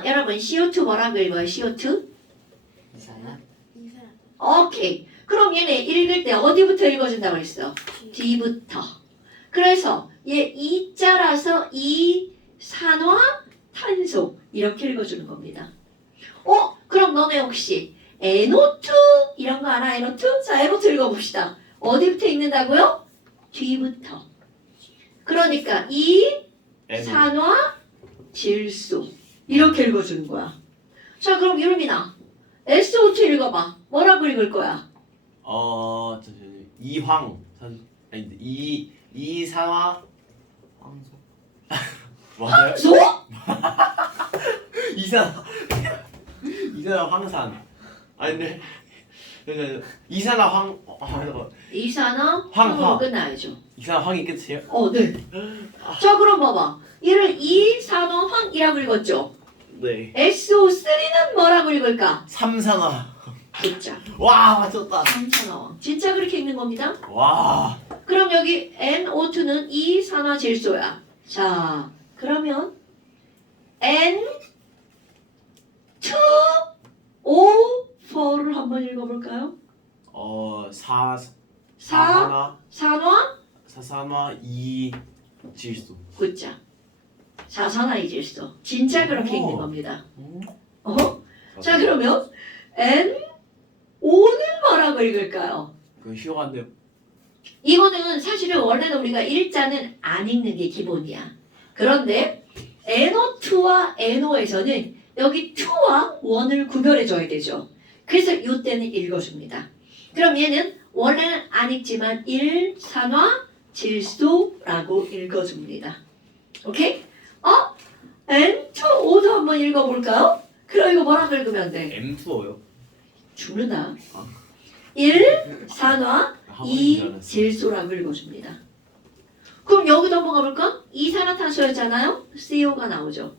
여러분 CO2 뭐라고 읽어요? CO2? 이산화? 오케이. 그럼 얘네 읽을 때 어디부터 읽어준다고 그랬어? D부터. 그래서 얘 E자라서 이산화탄소 이렇게 읽어주는 겁니다. 그럼 너네 혹시 NO2 이런 거 알아? NO2? 자, NO2 읽어봅시다. 어디부터 읽는다고요? 뒤부터. 그러니까 이산화 질소 이렇게 읽어주는 거야. 자, 그럼 유름이나 SO2 읽어봐. 뭐라고 읽을 거야? 잠시만요. 이황 아니 이산화 황소. 맞아요? 황소? 이산화 황산 아니 근데 이산화 이산화 황, 황으로 황. 끝나야죠. 이산화 황이 끝이에요? 네. 자, 그럼 봐봐. 얘를 이산화 황이라고 읽었죠? 네. SO3는 뭐라고 읽을까? 삼산화. 진짜. 와 맞췄다. 삼산화황. 진짜 그렇게 읽는 겁니다. 와. 그럼 여기 NO2는 이산화질소야. 자, 그러면 N2O4를 한번 읽어볼까요? 사산화 산화 이 질소. 굿자. 사산화이질소. 진짜 그렇게 읽는 겁니다. 자, 그러면 N5는 뭐라고 읽을까요? 그 쉬워간데요. 이거는 사실은 원래는 우리가 일자는 안 읽는 게 기본이야. 그런데 NO2와 NO에서는 여기 2와 1을 구별해줘야 되죠. 그래서 이때는 읽어줍니다. 그럼 얘는 원래는 안 읽지만 일산화질소라고 읽어줍니다. 오케이? N2O도 한번 읽어볼까요? 그럼 이거 뭐라고 읽으면 돼? M2O요? 죽는다. 일산화 이질소라고 읽어줍니다. 그럼 여기도 한번 가볼까? 이산화탄소였잖아요? CO가 나오죠.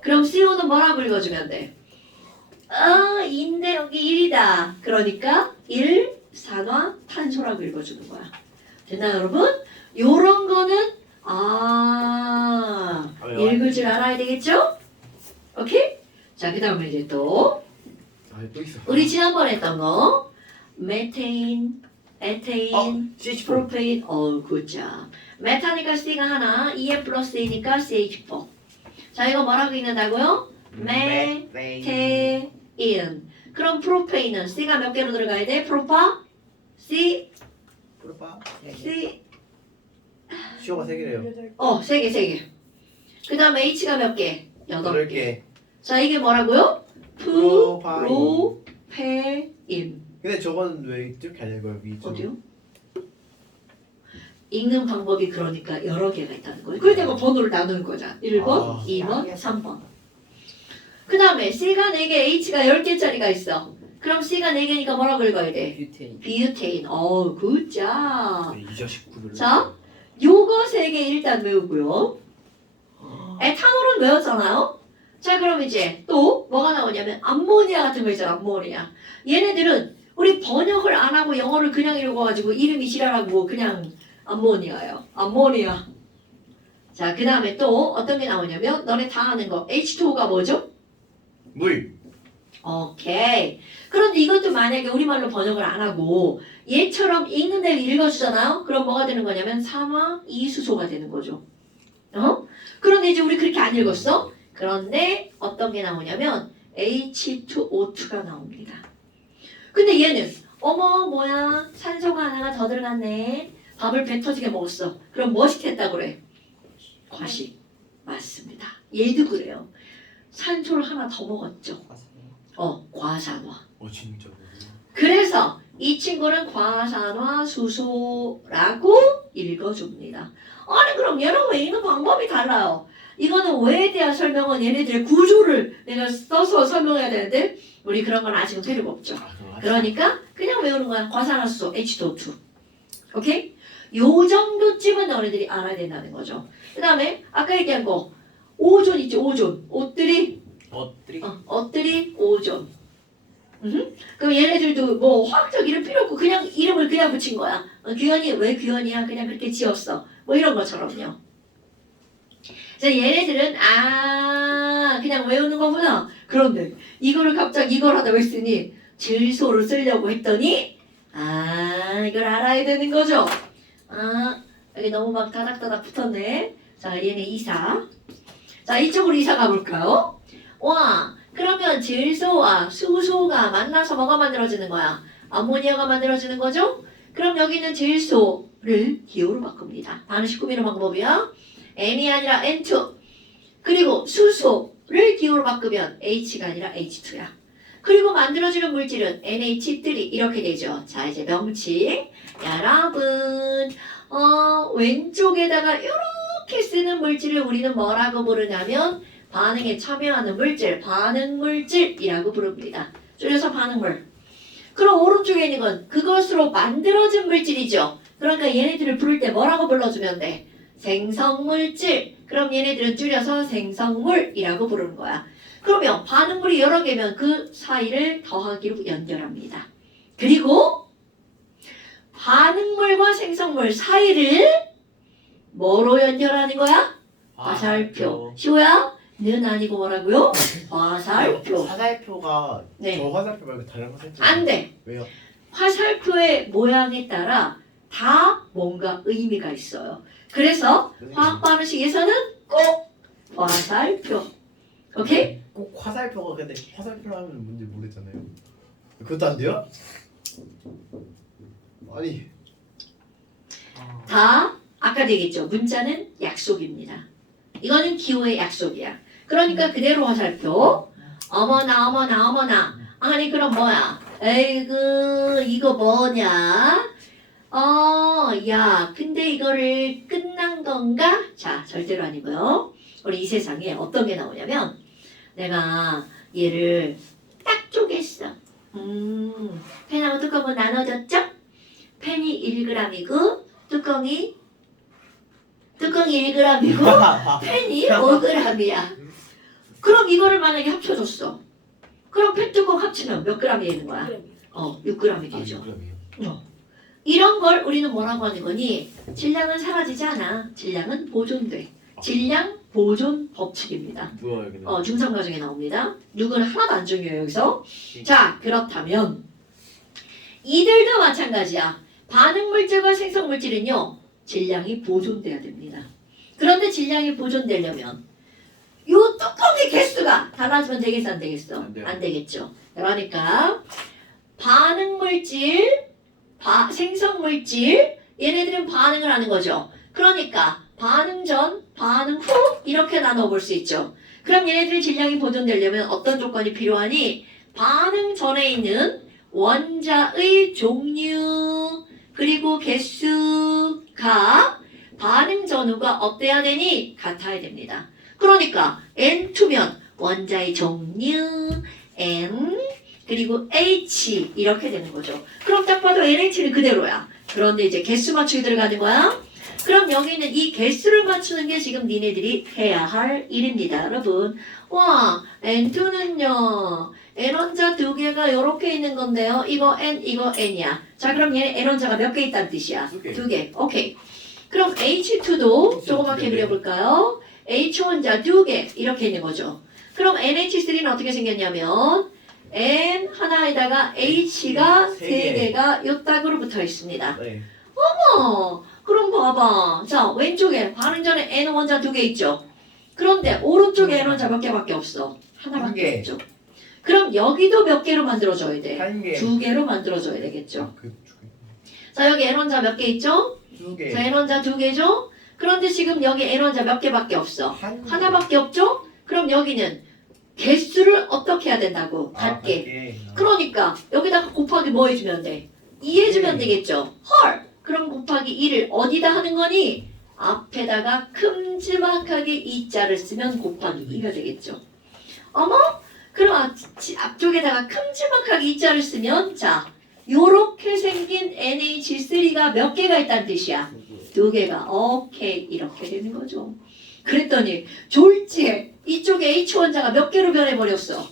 그럼 CO는 뭐라고 읽어주면 돼? 인데 여기 1이다. 그러니까 일산화탄소라고 읽어주는 거야. 됐나 여러분? 요런 거는 읽을 줄 알아야 되겠죠? 오케이? 자, 그 다음에 이제 또 또 있어. 우리 지난번에 했던 거 메테인, 에테인, CH4. 프로페인, 굿자. 메타니까 C가 하나, EN 플러스 A니까 CH4. 자, 이거 뭐라고 읽는다고요? 메테인. 그럼 프로페인은 C가 몇 개로 들어가야 돼? 프로파? C, 프로파. C, 쉬워가 3개래요. 3개, 3개. 그 다음 H가 몇 개? 8개. 8개. 자, 이게 뭐라고요? 프로파인. 프로페인. 근데 저건 왜 이렇게 안 읽어요? 위주. 어디요? 읽는 방법이 그러니까 여러 개가 있다는 거예요. 그래서 내가 번호를 나누는 거잖아. 1번, 2번, 3번. 그 다음에 C가 4개, H가 10개짜리가 있어. 그럼 C가 4개니까 뭐라고 읽어야 돼? 뷰테인. 비유테인. 굿자. 이 자식 구별. 자, 요거 3개 일단 외우고요. 에탄올은 외웠잖아요. 자, 그럼 이제 또 뭐가 나오냐면 암모니아 같은 거 있잖아. 암모니아. 얘네들은 우리 번역을 안 하고 영어를 그냥 읽어가지고 이름이 지랄하고 그냥 암모니아예요. 암모니아. 자, 그 다음에 또 어떤 게 나오냐면 너네 다 아는 거 H2O가 뭐죠? 물. 오케이. 그런데 이것도 만약에 우리말로 번역을 안 하고 얘처럼 읽는 대로 읽어주잖아요. 그럼 뭐가 되는 거냐면 산화 이수소가 되는 거죠. 그런데 이제 우리 그렇게 안 읽었어. 그런데 어떤 게 나오냐면 H2O2가 나옵니다. 근데 얘는 어머 뭐야 산소가 하나가 더 들어갔네. 밥을 배 터지게 먹었어. 그럼 뭐 시켰다고 그래? 과식. 맞습니다. 얘도 그래요. 산소를 하나 더 먹었죠. 과산화. 진짜. 그래서 이 친구는 과산화 수소라고 읽어줍니다. 아니 그럼 얘랑 왜 읽는 방법이 달라요? 이거는 왜에 대한 설명은 얘네들의 구조를 내가 써서 설명해야 되는데 우리 그런 건 아직은 필요가 없죠. 그러니까 그냥 외우는 거야. 과산화수소 H2O2. 오케이? 요 정도쯤은 너네들이 알아야 된다는 거죠. 그 다음에 아까 얘기한 거 오존 있죠. 오존. 옷들이 엇들이 오존. 그럼 얘네들도 뭐 화학적 이름 필요 없고 그냥 이름을 그냥 붙인 거야. 규현이 왜 규현이야? 그냥 그렇게 지었어. 뭐 이런 것처럼요. 그래서 얘네들은 그냥 외우는 거구나. 그런데 이거를 갑자기 이걸 하다가 했으니 질소를 쓰려고 했더니 이걸 알아야 되는 거죠. 여기 너무 막 다닥다닥 붙었네. 자, 얘네 이사. 자, 이쪽으로 이사 가볼까요? 와, 그러면 질소와 수소가 만나서 뭐가 만들어지는 거야? 암모니아가 만들어지는 거죠? 그럼 여기는 질소를 기호로 바꿉니다. 반응식 꾸미는 방법이야. N이 아니라 N2. 그리고 수소. 기호로 바꾸면 H가 아니라 H2야. 그리고 만들어지는 물질은 NH3 이렇게 되죠. 자, 이제 명칭. 여러분, 왼쪽에다가 이렇게 쓰는 물질을 우리는 뭐라고 부르냐면 반응에 참여하는 물질, 반응물질이라고 부릅니다. 줄여서 반응물. 그럼 오른쪽에 있는 건 그것으로 만들어진 물질이죠. 그러니까 얘네들을 부를 때 뭐라고 불러주면 돼? 생성물질. 그럼 얘네들은 줄여서 생성물이라고 부르는 거야. 그러면 반응물이 여러 개면 그 사이를 더하기로 연결합니다. 그리고 반응물과 생성물 사이를 뭐로 연결하는 거야? 화살표. 시호야? 는 아니고 뭐라고요? 화살표. 화살표가 네. 저 화살표 말고 다른 화살표. 안 돼. 왜요? 화살표의 모양에 따라 다 뭔가 의미가 있어요. 그래서 화학 반응식에서는 꼭 화살표. 오케이? 꼭 화살표가 근데 화살표로 하면 뭔지 모르잖아요. 그것도 안 돼요? 아니 다 아까 얘기했죠. 문자는 약속입니다. 이거는 기호의 약속이야. 그러니까 그대로 화살표. 어머나 어머나 어머나. 아니 그럼 뭐야? 에이그 이거 뭐냐? 야 근데 이거를 끝난 건가? 자 절대로 아니고요. 우리 이 세상에 어떤 게 나오냐면 내가 얘를 딱 쪼갰어. 펜하고 뚜껑은 나눠졌죠? 펜이 1g이고 뚜껑이 1g이고 펜이 5g이야. 그럼 이거를 만약에 합쳐줬어. 그럼 펜 뚜껑 합치면 몇 g이 되는 거야? 6g이 되죠. 이런 걸 우리는 뭐라고 하는 거니? 질량은 사라지지 않아. 질량은 보존돼. 질량 보존 법칙입니다. 누가 여기는? 중상 과정에 나옵니다. 6은 하나도 안 중요해요, 여기서. 자, 그렇다면 이들도 마찬가지야. 반응물질과 생성물질은요. 질량이 보존돼야 됩니다. 그런데 질량이 보존되려면 이 뚜껑의 개수가 달라지면 되겠어, 안 되겠어? 안 돼요. 안 되겠죠. 그러니까 반응물질, 생성물질 얘네들은 반응을 하는 거죠. 그러니까 반응 전, 반응 후 이렇게 나눠볼 수 있죠. 그럼 얘네들의 질량이 보존되려면 어떤 조건이 필요하니? 반응 전에 있는 원자의 종류 그리고 개수가 반응 전후가 어때야 되니? 같아야 됩니다. 그러니까 N2면 원자의 종류 N 그리고 H 이렇게 되는 거죠. 그럼 딱 봐도 NH는 그대로야. 그런데 이제 개수 맞추기 들어가는 거야. 그럼 여기는 이 개수를 맞추는 게 지금 니네들이 해야 할 일입니다. 여러분. 와, N2는요. N원자 2개가 이렇게 있는 건데요. 이거 N, 이거 N이야. 자, 그럼 얘는 N원자가 몇 개 있다는 뜻이야? 2개. 2개. 오케이. 그럼 H2도 조그맣게 그려볼까요? H원자 2개 이렇게 있는 거죠. 그럼 NH3는 어떻게 생겼냐면 N 하나에다가 H가 세 개. 3개가 요 딱으로 붙어 있습니다. 네. 그럼 봐봐. 자, 왼쪽에 반응 전에 N 원자 2개 있죠. 그런데 오른쪽에 N 원자 몇 개밖에 없어. 한 하나밖에 개. 없죠. 그럼 여기도 몇 개로 만들어줘야 돼? 한 개. 2개로 만들어줘야 되겠죠. 두 자, 여기 N 원자 몇 개 있죠? 개. 자, N 원자 2개죠? 그런데 지금 여기 N 원자 몇 개밖에 없어. 하나밖에 없죠? 그럼 여기는 개수를 어떻게 해야 된다고? 같게. 그러니까 여기다가 곱하기 뭐 해주면 돼? 2 해주면 되겠죠? 헐! 그럼 곱하기 2를 어디다 하는 거니? 앞에다가 큼지막하게 2자를 쓰면 곱하기 2가 되겠죠. 어머? 그럼 앞쪽에다가 큼지막하게 2자를 쓰면 자, 요렇게 생긴 NH3가 몇 개가 있다는 뜻이야? 2개가. 오케이. 이렇게 되는 거죠. 그랬더니 졸지에 이쪽에 H원자가 몇 개로 변해버렸어?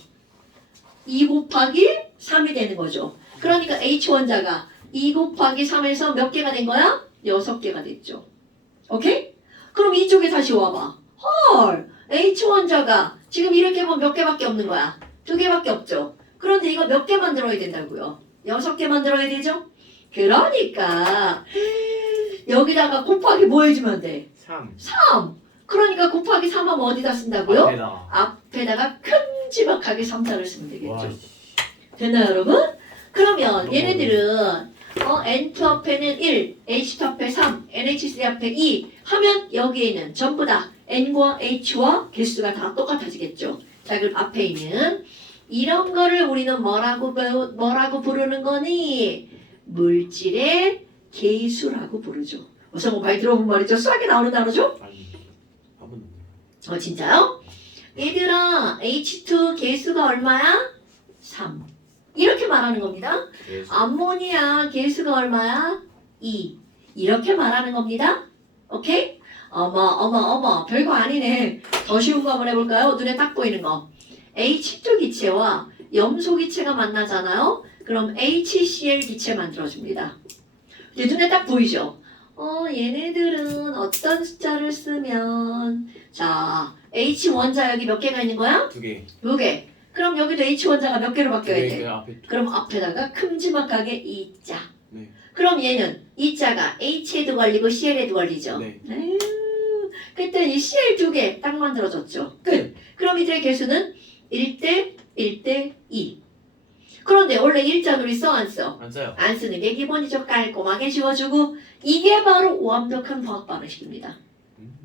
2 곱하기 3이 되는 거죠. 그러니까 H원자가 2 곱하기 3에서 몇 개가 된 거야? 6개가 됐죠. 오케이? 그럼 이쪽에 다시 와봐. 헐! H원자가 지금 이렇게 보면 몇 개밖에 없는 거야? 2개밖에 없죠. 그런데 이거 몇 개 만들어야 된다고요? 6개 만들어야 되죠? 그러니까 여기다가 곱하기 뭐 해주면 돼? 3. 3! 그러니까 곱하기 3하면 어디다 쓴다고요? 앞에다. 앞에다가 큼지막하게 3자를 쓰면 되겠죠. 와, 됐나요 여러분? 그러면 너무 얘네들은 N2 앞에는 1, H2 앞에 3, NH3 앞에 2 하면 여기에는 전부 다 N과 H와 개수가 다 똑같아지겠죠. 자, 그럼 앞에 있는 이런 거를 우리는 뭐라고 부르는 거니? 물질의 계수라고 부르죠. 우선 뭐 많이 들어본 말이죠. 수학에 나오는 단어죠? 아니 한 번도 진짜요? 얘들아, H2 계수가 얼마야? 3. 이렇게 말하는 겁니다. 암모니아 계수가 얼마야? 2. 이렇게 말하는 겁니다. 오케이? 어머, 별거 아니네. 더 쉬운 거 한번 해볼까요? 눈에 딱 보이는 거. H2 기체와 염소 기체가 만나잖아요. 그럼 HCl 기체 만들어줍니다. 이제 눈에 딱 보이죠? 얘네들은 어떤 숫자를 쓰면 자, H 원자 여기 몇 개가 있는 거야? 2개. 요 개. 그럼 여기도 H 원자가 몇 개로 바뀌어야 돼? 앞에 그럼 앞에다가 큼지막하게 2자. 네. 그럼 얘는 2자가 H에도 걸리고 Cl에도 걸리죠. 네. 그랬더니 Cl 2개 딱 만들어졌죠. 끝. 그럼 이들의 개수는 1대 1대 2. 그런데 원래 1자놀이 써 안 써? 안 써요. 안 쓰는 게 기본이죠. 깔끔하게 지워주고 이게 바로 완벽한 화학 반응식입니다.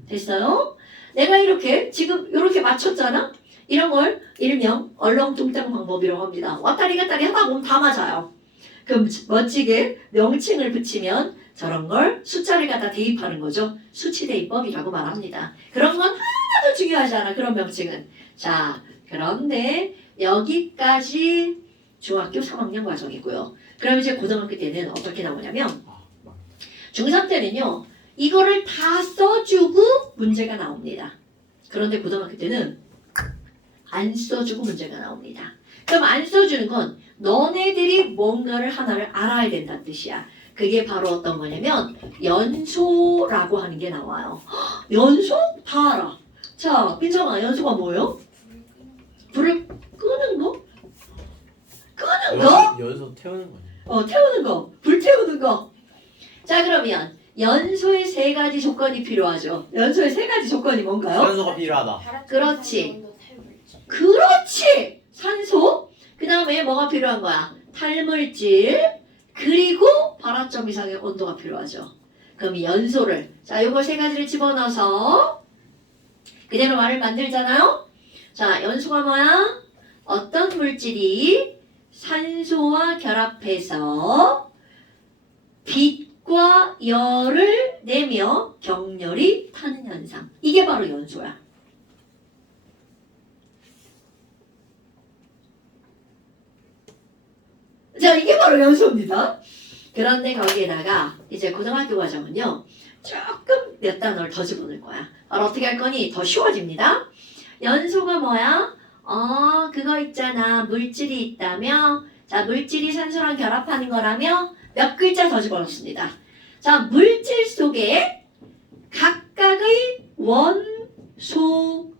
됐어요? 내가 이렇게 지금 이렇게 맞췄잖아? 이런 걸 일명 얼렁뚱땅 방법이라고 합니다. 왔다리 갔다리 하다 보면 다 맞아요. 그럼 멋지게 명칭을 붙이면 저런 걸 숫자를 갖다 대입하는 거죠. 수치대입법이라고 말합니다. 그런 건 하나도 중요하지 않아. 그런 명칭은. 자, 그런데 여기까지 중학교 3학년 과정이고요. 그럼 이제 고등학교 때는 어떻게 나오냐면 중3 때는요. 이거를 다 써주고 문제가 나옵니다. 그런데 고등학교 때는 안 써주고 문제가 나옵니다. 그럼 안 써주는 건 너네들이 뭔가를 하나를 알아야 된다는 뜻이야. 그게 바로 어떤 거냐면 연소라고 하는 게 나와요. 헉, 연소? 다 알아. 자, 민정아, 연소가 뭐예요? 불을 끄는 거? 끄는 거? 연소 태우는 거예요. 태우는 거. 불 태우는 거. 자, 그러면 연소의 세 가지 조건이 필요하죠. 연소의 세 가지 조건이 뭔가요? 산소가 필요하다. 그렇지. 그렇지! 산소, 그 다음에 뭐가 필요한 거야? 탈물질, 그리고 발화점 이상의 온도가 필요하죠. 그럼 연소를, 자, 요거 세 가지를 집어넣어서 그대로 말을 만들잖아요? 자, 연소가 뭐야? 어떤 물질이 산소와 결합해서 빛과 열을 내며 격렬히 타는 현상. 이게 바로 연소야. 자, 이게 바로 연소입니다. 그런데 거기에다가 이제 고등학교 과정은요. 조금 몇 단어를 더 집어넣을 거야. 바로 어떻게 할 거니? 더 쉬워집니다. 연소가 뭐야? 그거 있잖아. 물질이 있다며? 자, 물질이 산소랑 결합하는 거라며? 몇 글자 더 집어넣습니다. 자, 물질 속에 각각의 원소가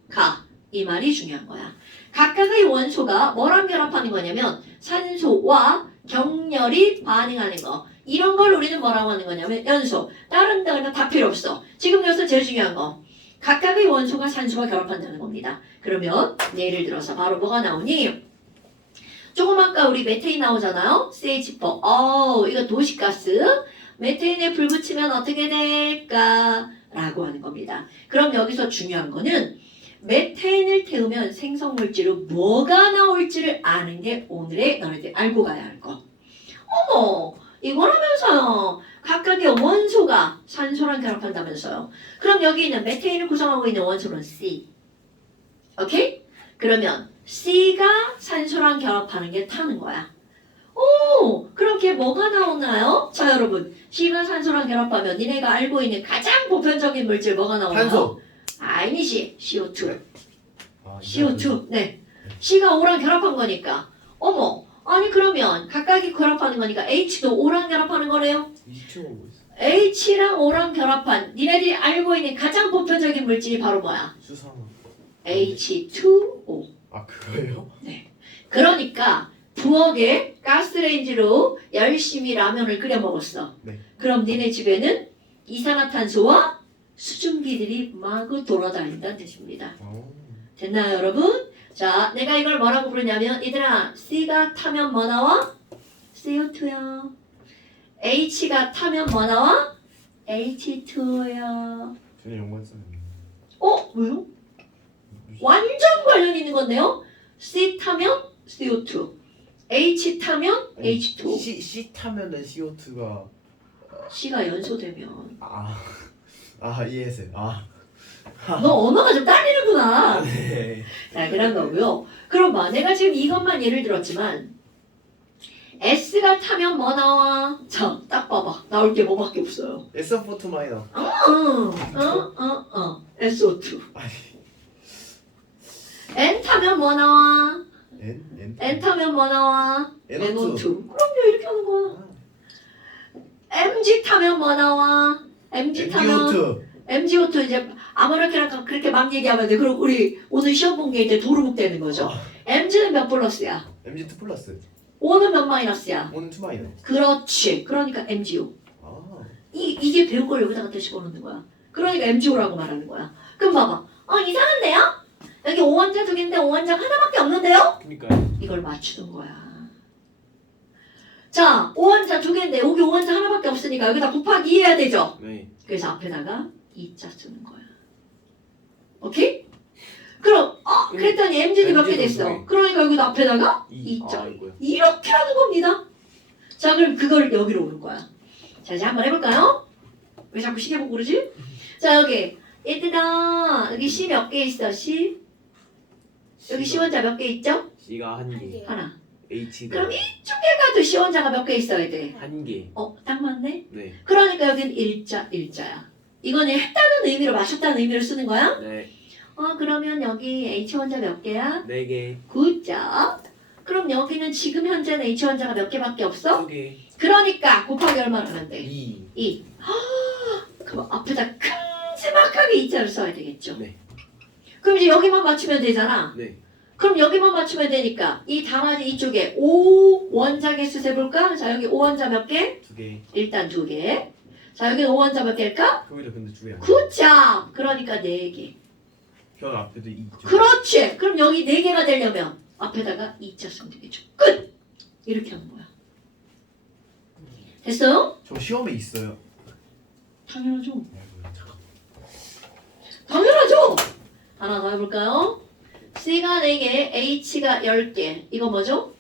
이 말이 중요한 거야. 각각의 원소가 뭐랑 결합하는 거냐면 산소와 격렬히 반응하는 거. 이런 걸 우리는 뭐라고 하는 거냐면 연소. 다른 데는 다 필요 없어. 지금 여기서 제일 중요한 거. 각각의 원소가 산소와 결합한다는 겁니다. 그러면 예를 들어서 바로 뭐가 나오니? 조금 아까 우리 메테인 나오잖아요. CH4. 이거 도시가스. 메테인에 불 붙이면 어떻게 될까? 라고 하는 겁니다. 그럼 여기서 중요한 거는 메테인을 태우면 생성물질로 뭐가 나올지를 아는 게 오늘의 너희들 알고 가야 할 거. 어머, 이거라면서요. 각각의 원소가 산소랑 결합한다면서요. 그럼 여기 있는 메테인을 구성하고 있는 원소는 C. 오케이? 그러면 C가 산소랑 결합하는 게 타는 거야. 오, 그럼 걔 뭐가 나오나요? 자, 여러분. C가 산소랑 결합하면 니네가 알고 있는 가장 보편적인 물질 뭐가 나오나요? 탄소. 아니지. CO2. 아, CO2. 네. C가 O랑 결합한 거니까. 어머. 아니 그러면 각각이 결합하는 거니까 H도 O랑 결합하는 거네요. 이 친구가 뭐 있어? H랑 O랑 결합한 니네들이 알고 있는 가장 보편적인 물질이 바로 뭐야? 수산화. H2O. 아 그거예요? 그러니까 부엌에 가스레인지로 열심히 라면을 끓여 먹었어. 네. 그럼 니네 집에는 이산화탄소와 수증기들이 마구 돌아다닌다는 뜻입니다. 됐나요, 여러분? 자, 내가 이걸 뭐라고 부르냐면 얘들아, C가 타면 뭐 나와? CO2야. H가 타면 뭐 나와? H2O야. 저는 연관 썼는데. 왜요? 완전 관련 있는 건데요. C 타면 CO2, H 타면 H2. C 타면은 CO2가 C가 연소되면 이해했어요. 너 언어가 좀 딸리는구나. 네. 자, 그런 거고요. 그럼 봐, 내가 지금 이것만 예를 들었지만 S가 타면 뭐 나와? 자, 딱 봐봐. 나올 게 뭐밖에 없어요. SO2 마이너. SO2. 아니. N 타면 뭐 나와? N N 타면 뭐 나와? NO2. 그럼요, 이렇게 하는 거야. MG 타면 뭐 나와? MG 타면 MgO2. MgO2 이제 아무렇게나 그렇게 막 얘기하면 돼. 그럼 우리 오늘 시험 본 게 이제 도루묵 되는 거죠. MG는 몇 플러스야? MG2 플러스. O는 몇 마이너스야? 오는 2 마이너. 그렇지. 그러니까 MgO. 이게 배운 걸 여기다가 또 집어넣는 거야. 그러니까 MgO라고 말하는 거야. 그럼 봐봐. 이상한데요? 여기 O원자 두 개인데 O원자가 하나밖에 없는데요? 그러니까 이걸 맞추는 거야. 자, O원자 두 개인데 여기 O원자 하나밖에 없으니까 여기다 곱하기 2 해야 되죠? 네. 그래서 앞에다가 2자 쓰는 거야. 오케이? 그럼 그랬더니 MG도 몇 개 됐어. 그러니까 여기다 앞에다가 2자. 이거요. 이렇게 하는 겁니다. 자, 그럼 그걸 여기로 오는 거야. 자, 이제 한번 해볼까요? 왜 자꾸 시계 보고 그러지? 자, 여기 얘들아, 여기 C 몇 개 있어? C? 여기 C 원자 몇 개 있죠? C가 한 개. 하나. H가 그럼 이쪽에 가도 C 원자가 몇 개 있어야 돼? 한 개. 딱 맞네? 네. 그러니까 여기는 일자야. 이거는 했다는 의미로 마셨다는 의미로 쓰는 거야? 네. 그러면 여기 H 원자 몇 개야? 4개. 굿잡. 그럼 여기는 지금 현재는 H 원자가 몇 개밖에 없어? 2개. 그러니까 곱하기 얼마나 하면 돼? 2. 2. 그럼 앞에다 큼지막하게 2자를 써야 되겠죠? 네. 그럼 이제 여기만 맞추면 되잖아. 네. 그럼 여기만 맞추면 되니까 이 당하지 이쪽에 5 원자 개수 세볼까? 자, 여기 5 원자 몇 개? 2개. 일단 2개. 자, 여기 5 원자 몇 개일까? 거기도 근데 2개 아니야. 굿잡. 그러니까 4개. 별 앞에도 2. 그렇지. 그럼 여기 4개가 되려면 앞에다가 2자 쓰면 되겠죠. 끝. 이렇게 하는 거야. 됐어요? 저 시험에 있어요. 당연하죠. 당연하죠. 하나 더 해볼까요? C가 4개, H가 10개. 이거 뭐죠?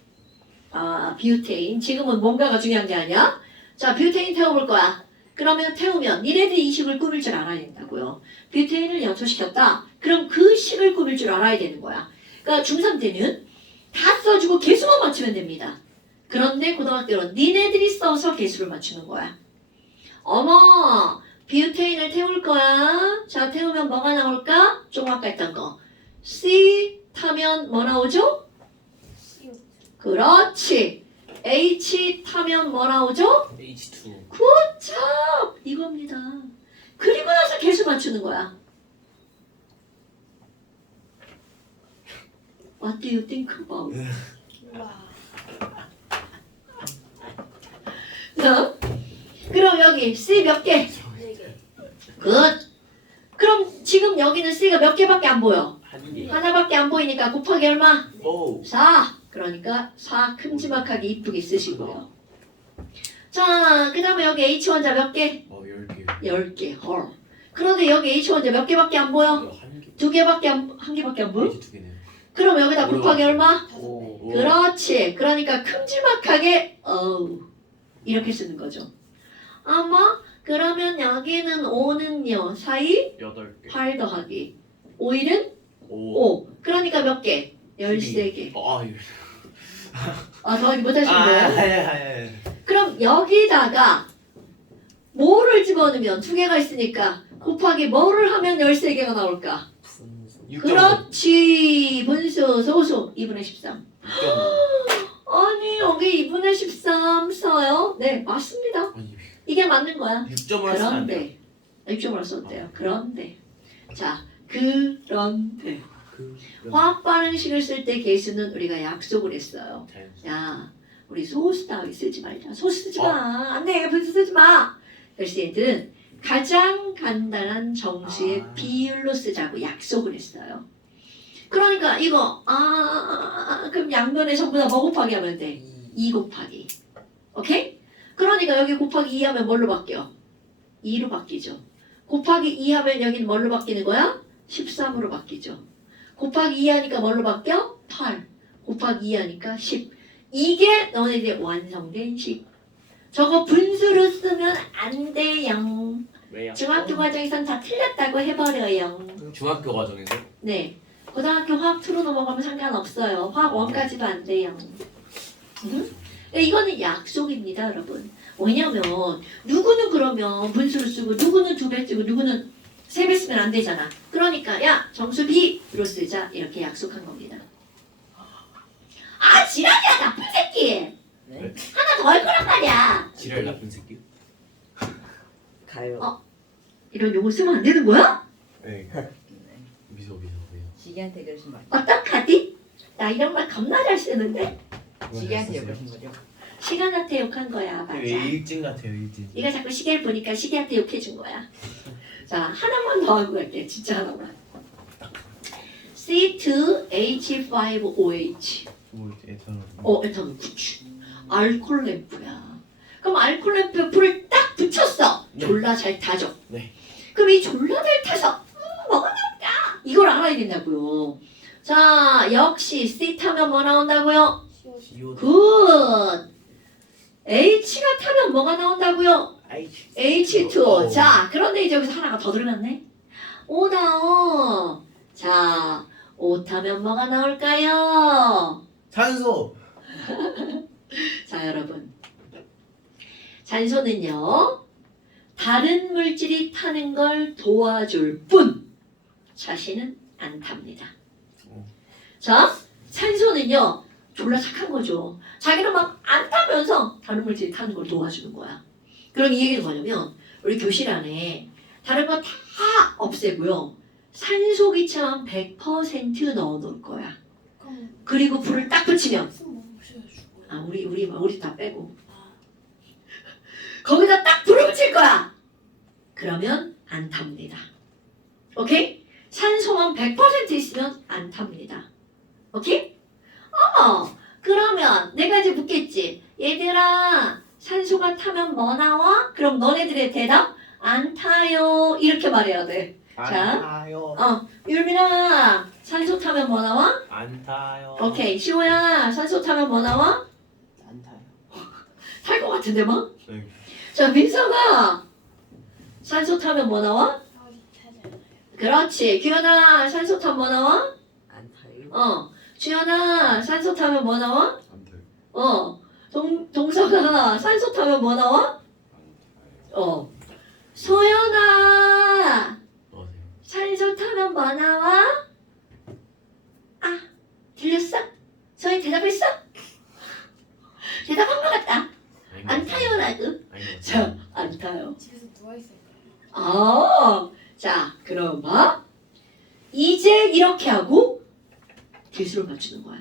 뷰테인. 지금은 뭔가가 중요한 게 아니야. 자, 뷰테인 태워볼 거야. 그러면 태우면 니네들이 이 식을 꾸밀 줄 알아야 된다고요. 뷰테인을 연소시켰다. 그럼 그 식을 꾸밀 줄 알아야 되는 거야. 그러니까 중3 때는 다 써주고 개수만 맞추면 됩니다. 그런데 고등학교는 니네들이 써서 개수를 맞추는 거야. 어머, 뷰테인을 태울 거야. 자, 태우면 뭐가 나올까? 조금 아까 했던 거. C 타면 뭐 나오죠? 그렇지. H 타면 뭐 나오죠? H2. 굿잡! 이겁니다. 그리고 나서 개수 맞추는 거야. What do you think about? 와. 자, 그럼 여기 C 몇 개? 4개. 굿. 그럼 지금 여기는 C가 몇 개밖에 안 보여? 한 개. 하나밖에 안 보이니까 곱하기 얼마? 4. 4. 그러니까 4 큼지막하게 이쁘게 쓰시고요. 자, 그 다음에 여기 H 원자 몇 개? 10개. 10개. 헐. 그런데 여기 H 원자 몇 개밖에 안 보여? 한 개. 2개밖에 한 개밖에 안 보여? H 2개네요. 그럼 여기다 곱하기 얼마? 5. 그렇지. 그러니까 큼지막하게 이렇게 쓰는 거죠. 아마 그러면 여기는 5는요. 사이 8개. 8 더하기 5일은 5. 5. 그러니까 몇 개? 13개. 더하기 못하신 거예요? 그럼 여기다가 뭐를 집어넣으면 2개가 있으니까 곱하기 뭐를 하면 13개가 나올까? 그렇지. 분수, 소수 2분의 13. 아니 여기 2분의 13 써요? 네 맞습니다. 이게 맞는 거야. 6점을 쓰면 안 돼요. 그런데 6점으로 써도 돼요. 그런데 자 그런데 화학 반응식을 쓸 때 개수는 우리가 약속을 했어요. 야 우리 소수 따위 쓰지 말자. 소수 쓰지 마. 안 돼. 분수 쓰지 마. 그래서 얘들은 가장 간단한 정수의 비율로 쓰자고 약속을 했어요. 그러니까 이거 그럼 양변에 전부 다 뭐 곱하기 하면 돼? 2 곱하기. 오케이? 그러니까 여기 곱하기 2 하면 뭘로 바뀌어? 2로 바뀌죠. 곱하기 2 하면 여기는 뭘로 바뀌는 거야? 13으로 바뀌죠. 곱하기 2 하니까 뭘로 바뀌어? 8. 곱하기 2 하니까 10. 이게 너네들의 완성된 식. 저거 분수로 쓰면 안 돼요. 왜요? 중학교 과정에선 다 틀렸다고 해버려요. 중학교 과정에서? 네. 고등학교 화학 2로 넘어가면 상관없어요. 화학 1까지도 안 돼요. 이거는 약속입니다, 여러분. 왜냐면 누구는 그러면 분수를 쓰고 누구는 2배 쓰고 누구는 3배 쓰면 안 되잖아. 그러니까 야 정수 B로 쓰자 이렇게 약속한 겁니다. 아 지랄이야 나쁜 새끼. 네? 하나 더 할 거란 말이야. 지랄 나쁜 새끼. 가요. 이런 용어 쓰면 안 되는 거야? 네. 네. 미소. 시기한테 그러신 말. 어떡하디? 나 이런 말 겁나 잘 쓰는데 시기한테 욕하신 거죠? 시간한테 욕한 거야. 맞아. 일진 같아요 일진. 네가 자꾸 시계를 보니까 시계한테 욕해준 거야. 자, 하나만 더 하고 갈게. 진짜 하나만. C2H5OH. 뭐 에탄올. 에탄올 그치. 알콜 램프야. 그럼 알콜 램프에 불을 딱 붙였어. 네. 졸라 잘 타죠. 네. 그럼 이 졸라 잘 타서 뭐가 나올까? 이걸 알아야 된다고요. 자, 역시 C 타면 뭐 나온다고요? CO. 굿. H가 타면 뭐가 나온다고요? H2O. 자, 그런데 이제 여기서 하나가 더 들어갔네. O 나오. 자, O 타면 뭐가 나올까요? 산소. 자, 여러분. 산소는요, 다른 물질이 타는 걸 도와줄 뿐, 자신은 안 탑니다. 자, 산소는요, 졸라 착한 거죠. 자기는 막 안 타면서 다른 물질이 타는 걸 도와주는 거야. 그럼 이 얘기는 뭐냐면 우리 교실 안에 다른 거 다 없애고요. 산소 기체만 100% 넣어 놓을 거야. 그럼 그리고 불을 딱 붙이면 숨 멈춰주고. 아 우리 다 빼고 거기다 딱 불을 붙일 거야. 그러면 안 탑니다. 오케이? 산소만 100% 있으면 안 탑니다. 오케이? 그러면 내가 이제 묻겠지. 얘들아, 산소가 타면 뭐 나와? 그럼 너네들의 대답 안 타요. 이렇게 말해야 돼. 자. 타요. 율민아, 산소 타면 뭐 나와? 안 타요. 오케이. 시호야, 산소 타면 뭐 나와? 안 타요. 탈 것 같은데 뭐? 네. 자, 민서가 산소 타면 뭐 나와? 타잖아요. 그렇지. 규현아, 산소 타면 뭐 나와? 안 타요. 주현아, 산소 타면 뭐 나와? 안 돼요. 동서가 산소 타면 뭐 나와? 소연아, 뭐세요? 산소 타면 뭐 나와? 아, 들렸어? 소연 대답했어? 대답한 것 같다. 안 타요, 나도. 자, 안 타요. 집에서 누워 있을 거예요. 자, 그럼 봐. 이제 이렇게 하고 개수를 맞추는 거야.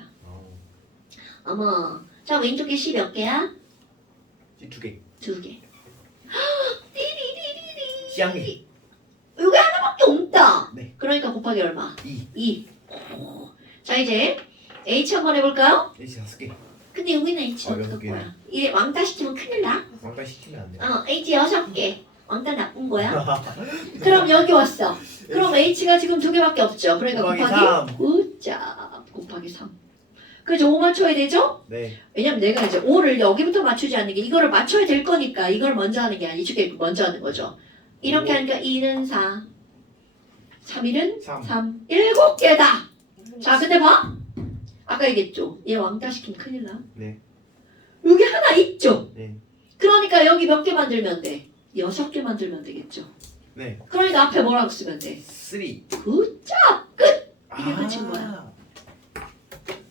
어머, 자 왼쪽 개시 몇 개야? 2개. 2개. 띠리리리리. 쌍이. 여기 하나밖에 없다. 네. 그러니까 곱하기 얼마? 2. 2. 자 이제 H 한번 해볼까요? H 5개. 근데 여기는 H 여섯 없을 개네. 거야. 이게 왕따 시키면 큰일 나. 왕따 시키면 안 돼요. H 6개. 왕따 나쁜 거야. 그럼 여기 왔어. 그럼 H가 지금 2개밖에 없죠. 그러니까 곱하기 곱하기 3. 굿자 곱하기 3. 그죠? 5 맞춰야 되죠? 네. 왜냐면 내가 이제 5를 여기부터 맞추지 않는 게 이거를 맞춰야 될 거니까 이걸 먼저 하는 게 아니고 이쪽에 먼저 하는 거죠. 이렇게 오. 하니까 2는 4, 3, 1은 3. 3, 7개다. 자, 근데 봐. 아까 얘기했죠. 얘 왕따 시키면 큰일 나. 네. 여기 하나 있죠. 네. 그러니까 여기 몇 개 만들면 돼? 6개 만들면 되겠죠. 네. 그러니까 앞에 뭐라고 쓰면 돼? 3. 굿자 끝. 이게 끝인 거야.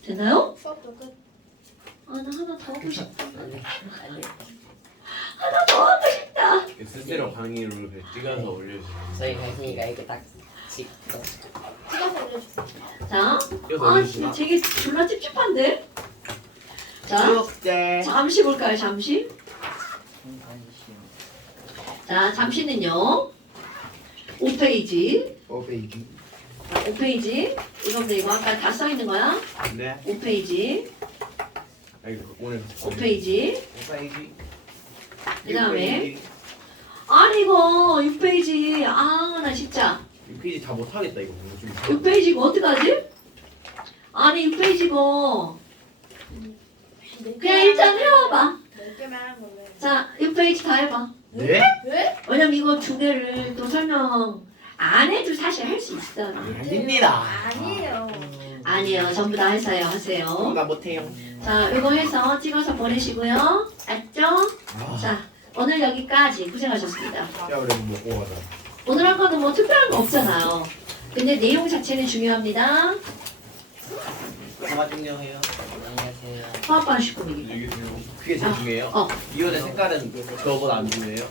되나요? 수업도 끝. 아, 나 하나 더 하고 싶다. 아니. 하나 더 하고 싶다. 스스로 강의를 찍어서 올려주세요. 저희 가시니까 이렇게 딱 찍고. 찍어서 올려주세요. 자, 찍어서 아, 올려주시나? 되게 졸라 찝찝한데? 자, 추억제. 잠시 볼까요, 잠시? 자, 잠시는요. 5페이지. 5페이지. 5페이지. 이건데 이거 아까 다 써있는 거야? 네. 5페이지. 오늘 5페이지. 5페이지. 그 다음에. 아니, 이거 6페이지. 아, 나 진짜. 6페이지 다 못하겠다 이거. 좀 6페이지 이거 어떡하지? 아니 6페이지고 네 그냥 일단 해와봐. 몇 개만 하는 거면. 자 6페이지 다 해봐. 네? 왜? 왜냐면 이거 두 개를 또 설명 안 해도 사실 할 수 있어. 아닙니다. 아니에요. 아니에요. 전부 다 해서요. 하세요. 나 못해요. 자 이거 해서 찍어서 보내시고요. 알죠? 자 오늘 여기까지 고생하셨습니다. 야 우리 먹고 가자. 오늘 한 거는 뭐 특별한 거 없잖아요. 근데 내용 자체는 중요합니다. 화가 중요해요. 안녕하세요. 화학반 식구미기. 여기 그게 제일 아, 중요해요. 어. 이혼의 색깔은 저보다 안 중요해요.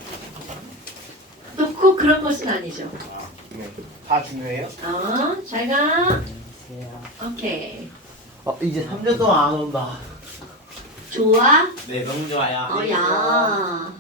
또 꼭 그런 것은 아니죠. 다 중요해요? 잘 가. 안녕하세요. 오케이. 이제 3년 동안 안 온다. 좋아? 네, 너무 좋아요. 야.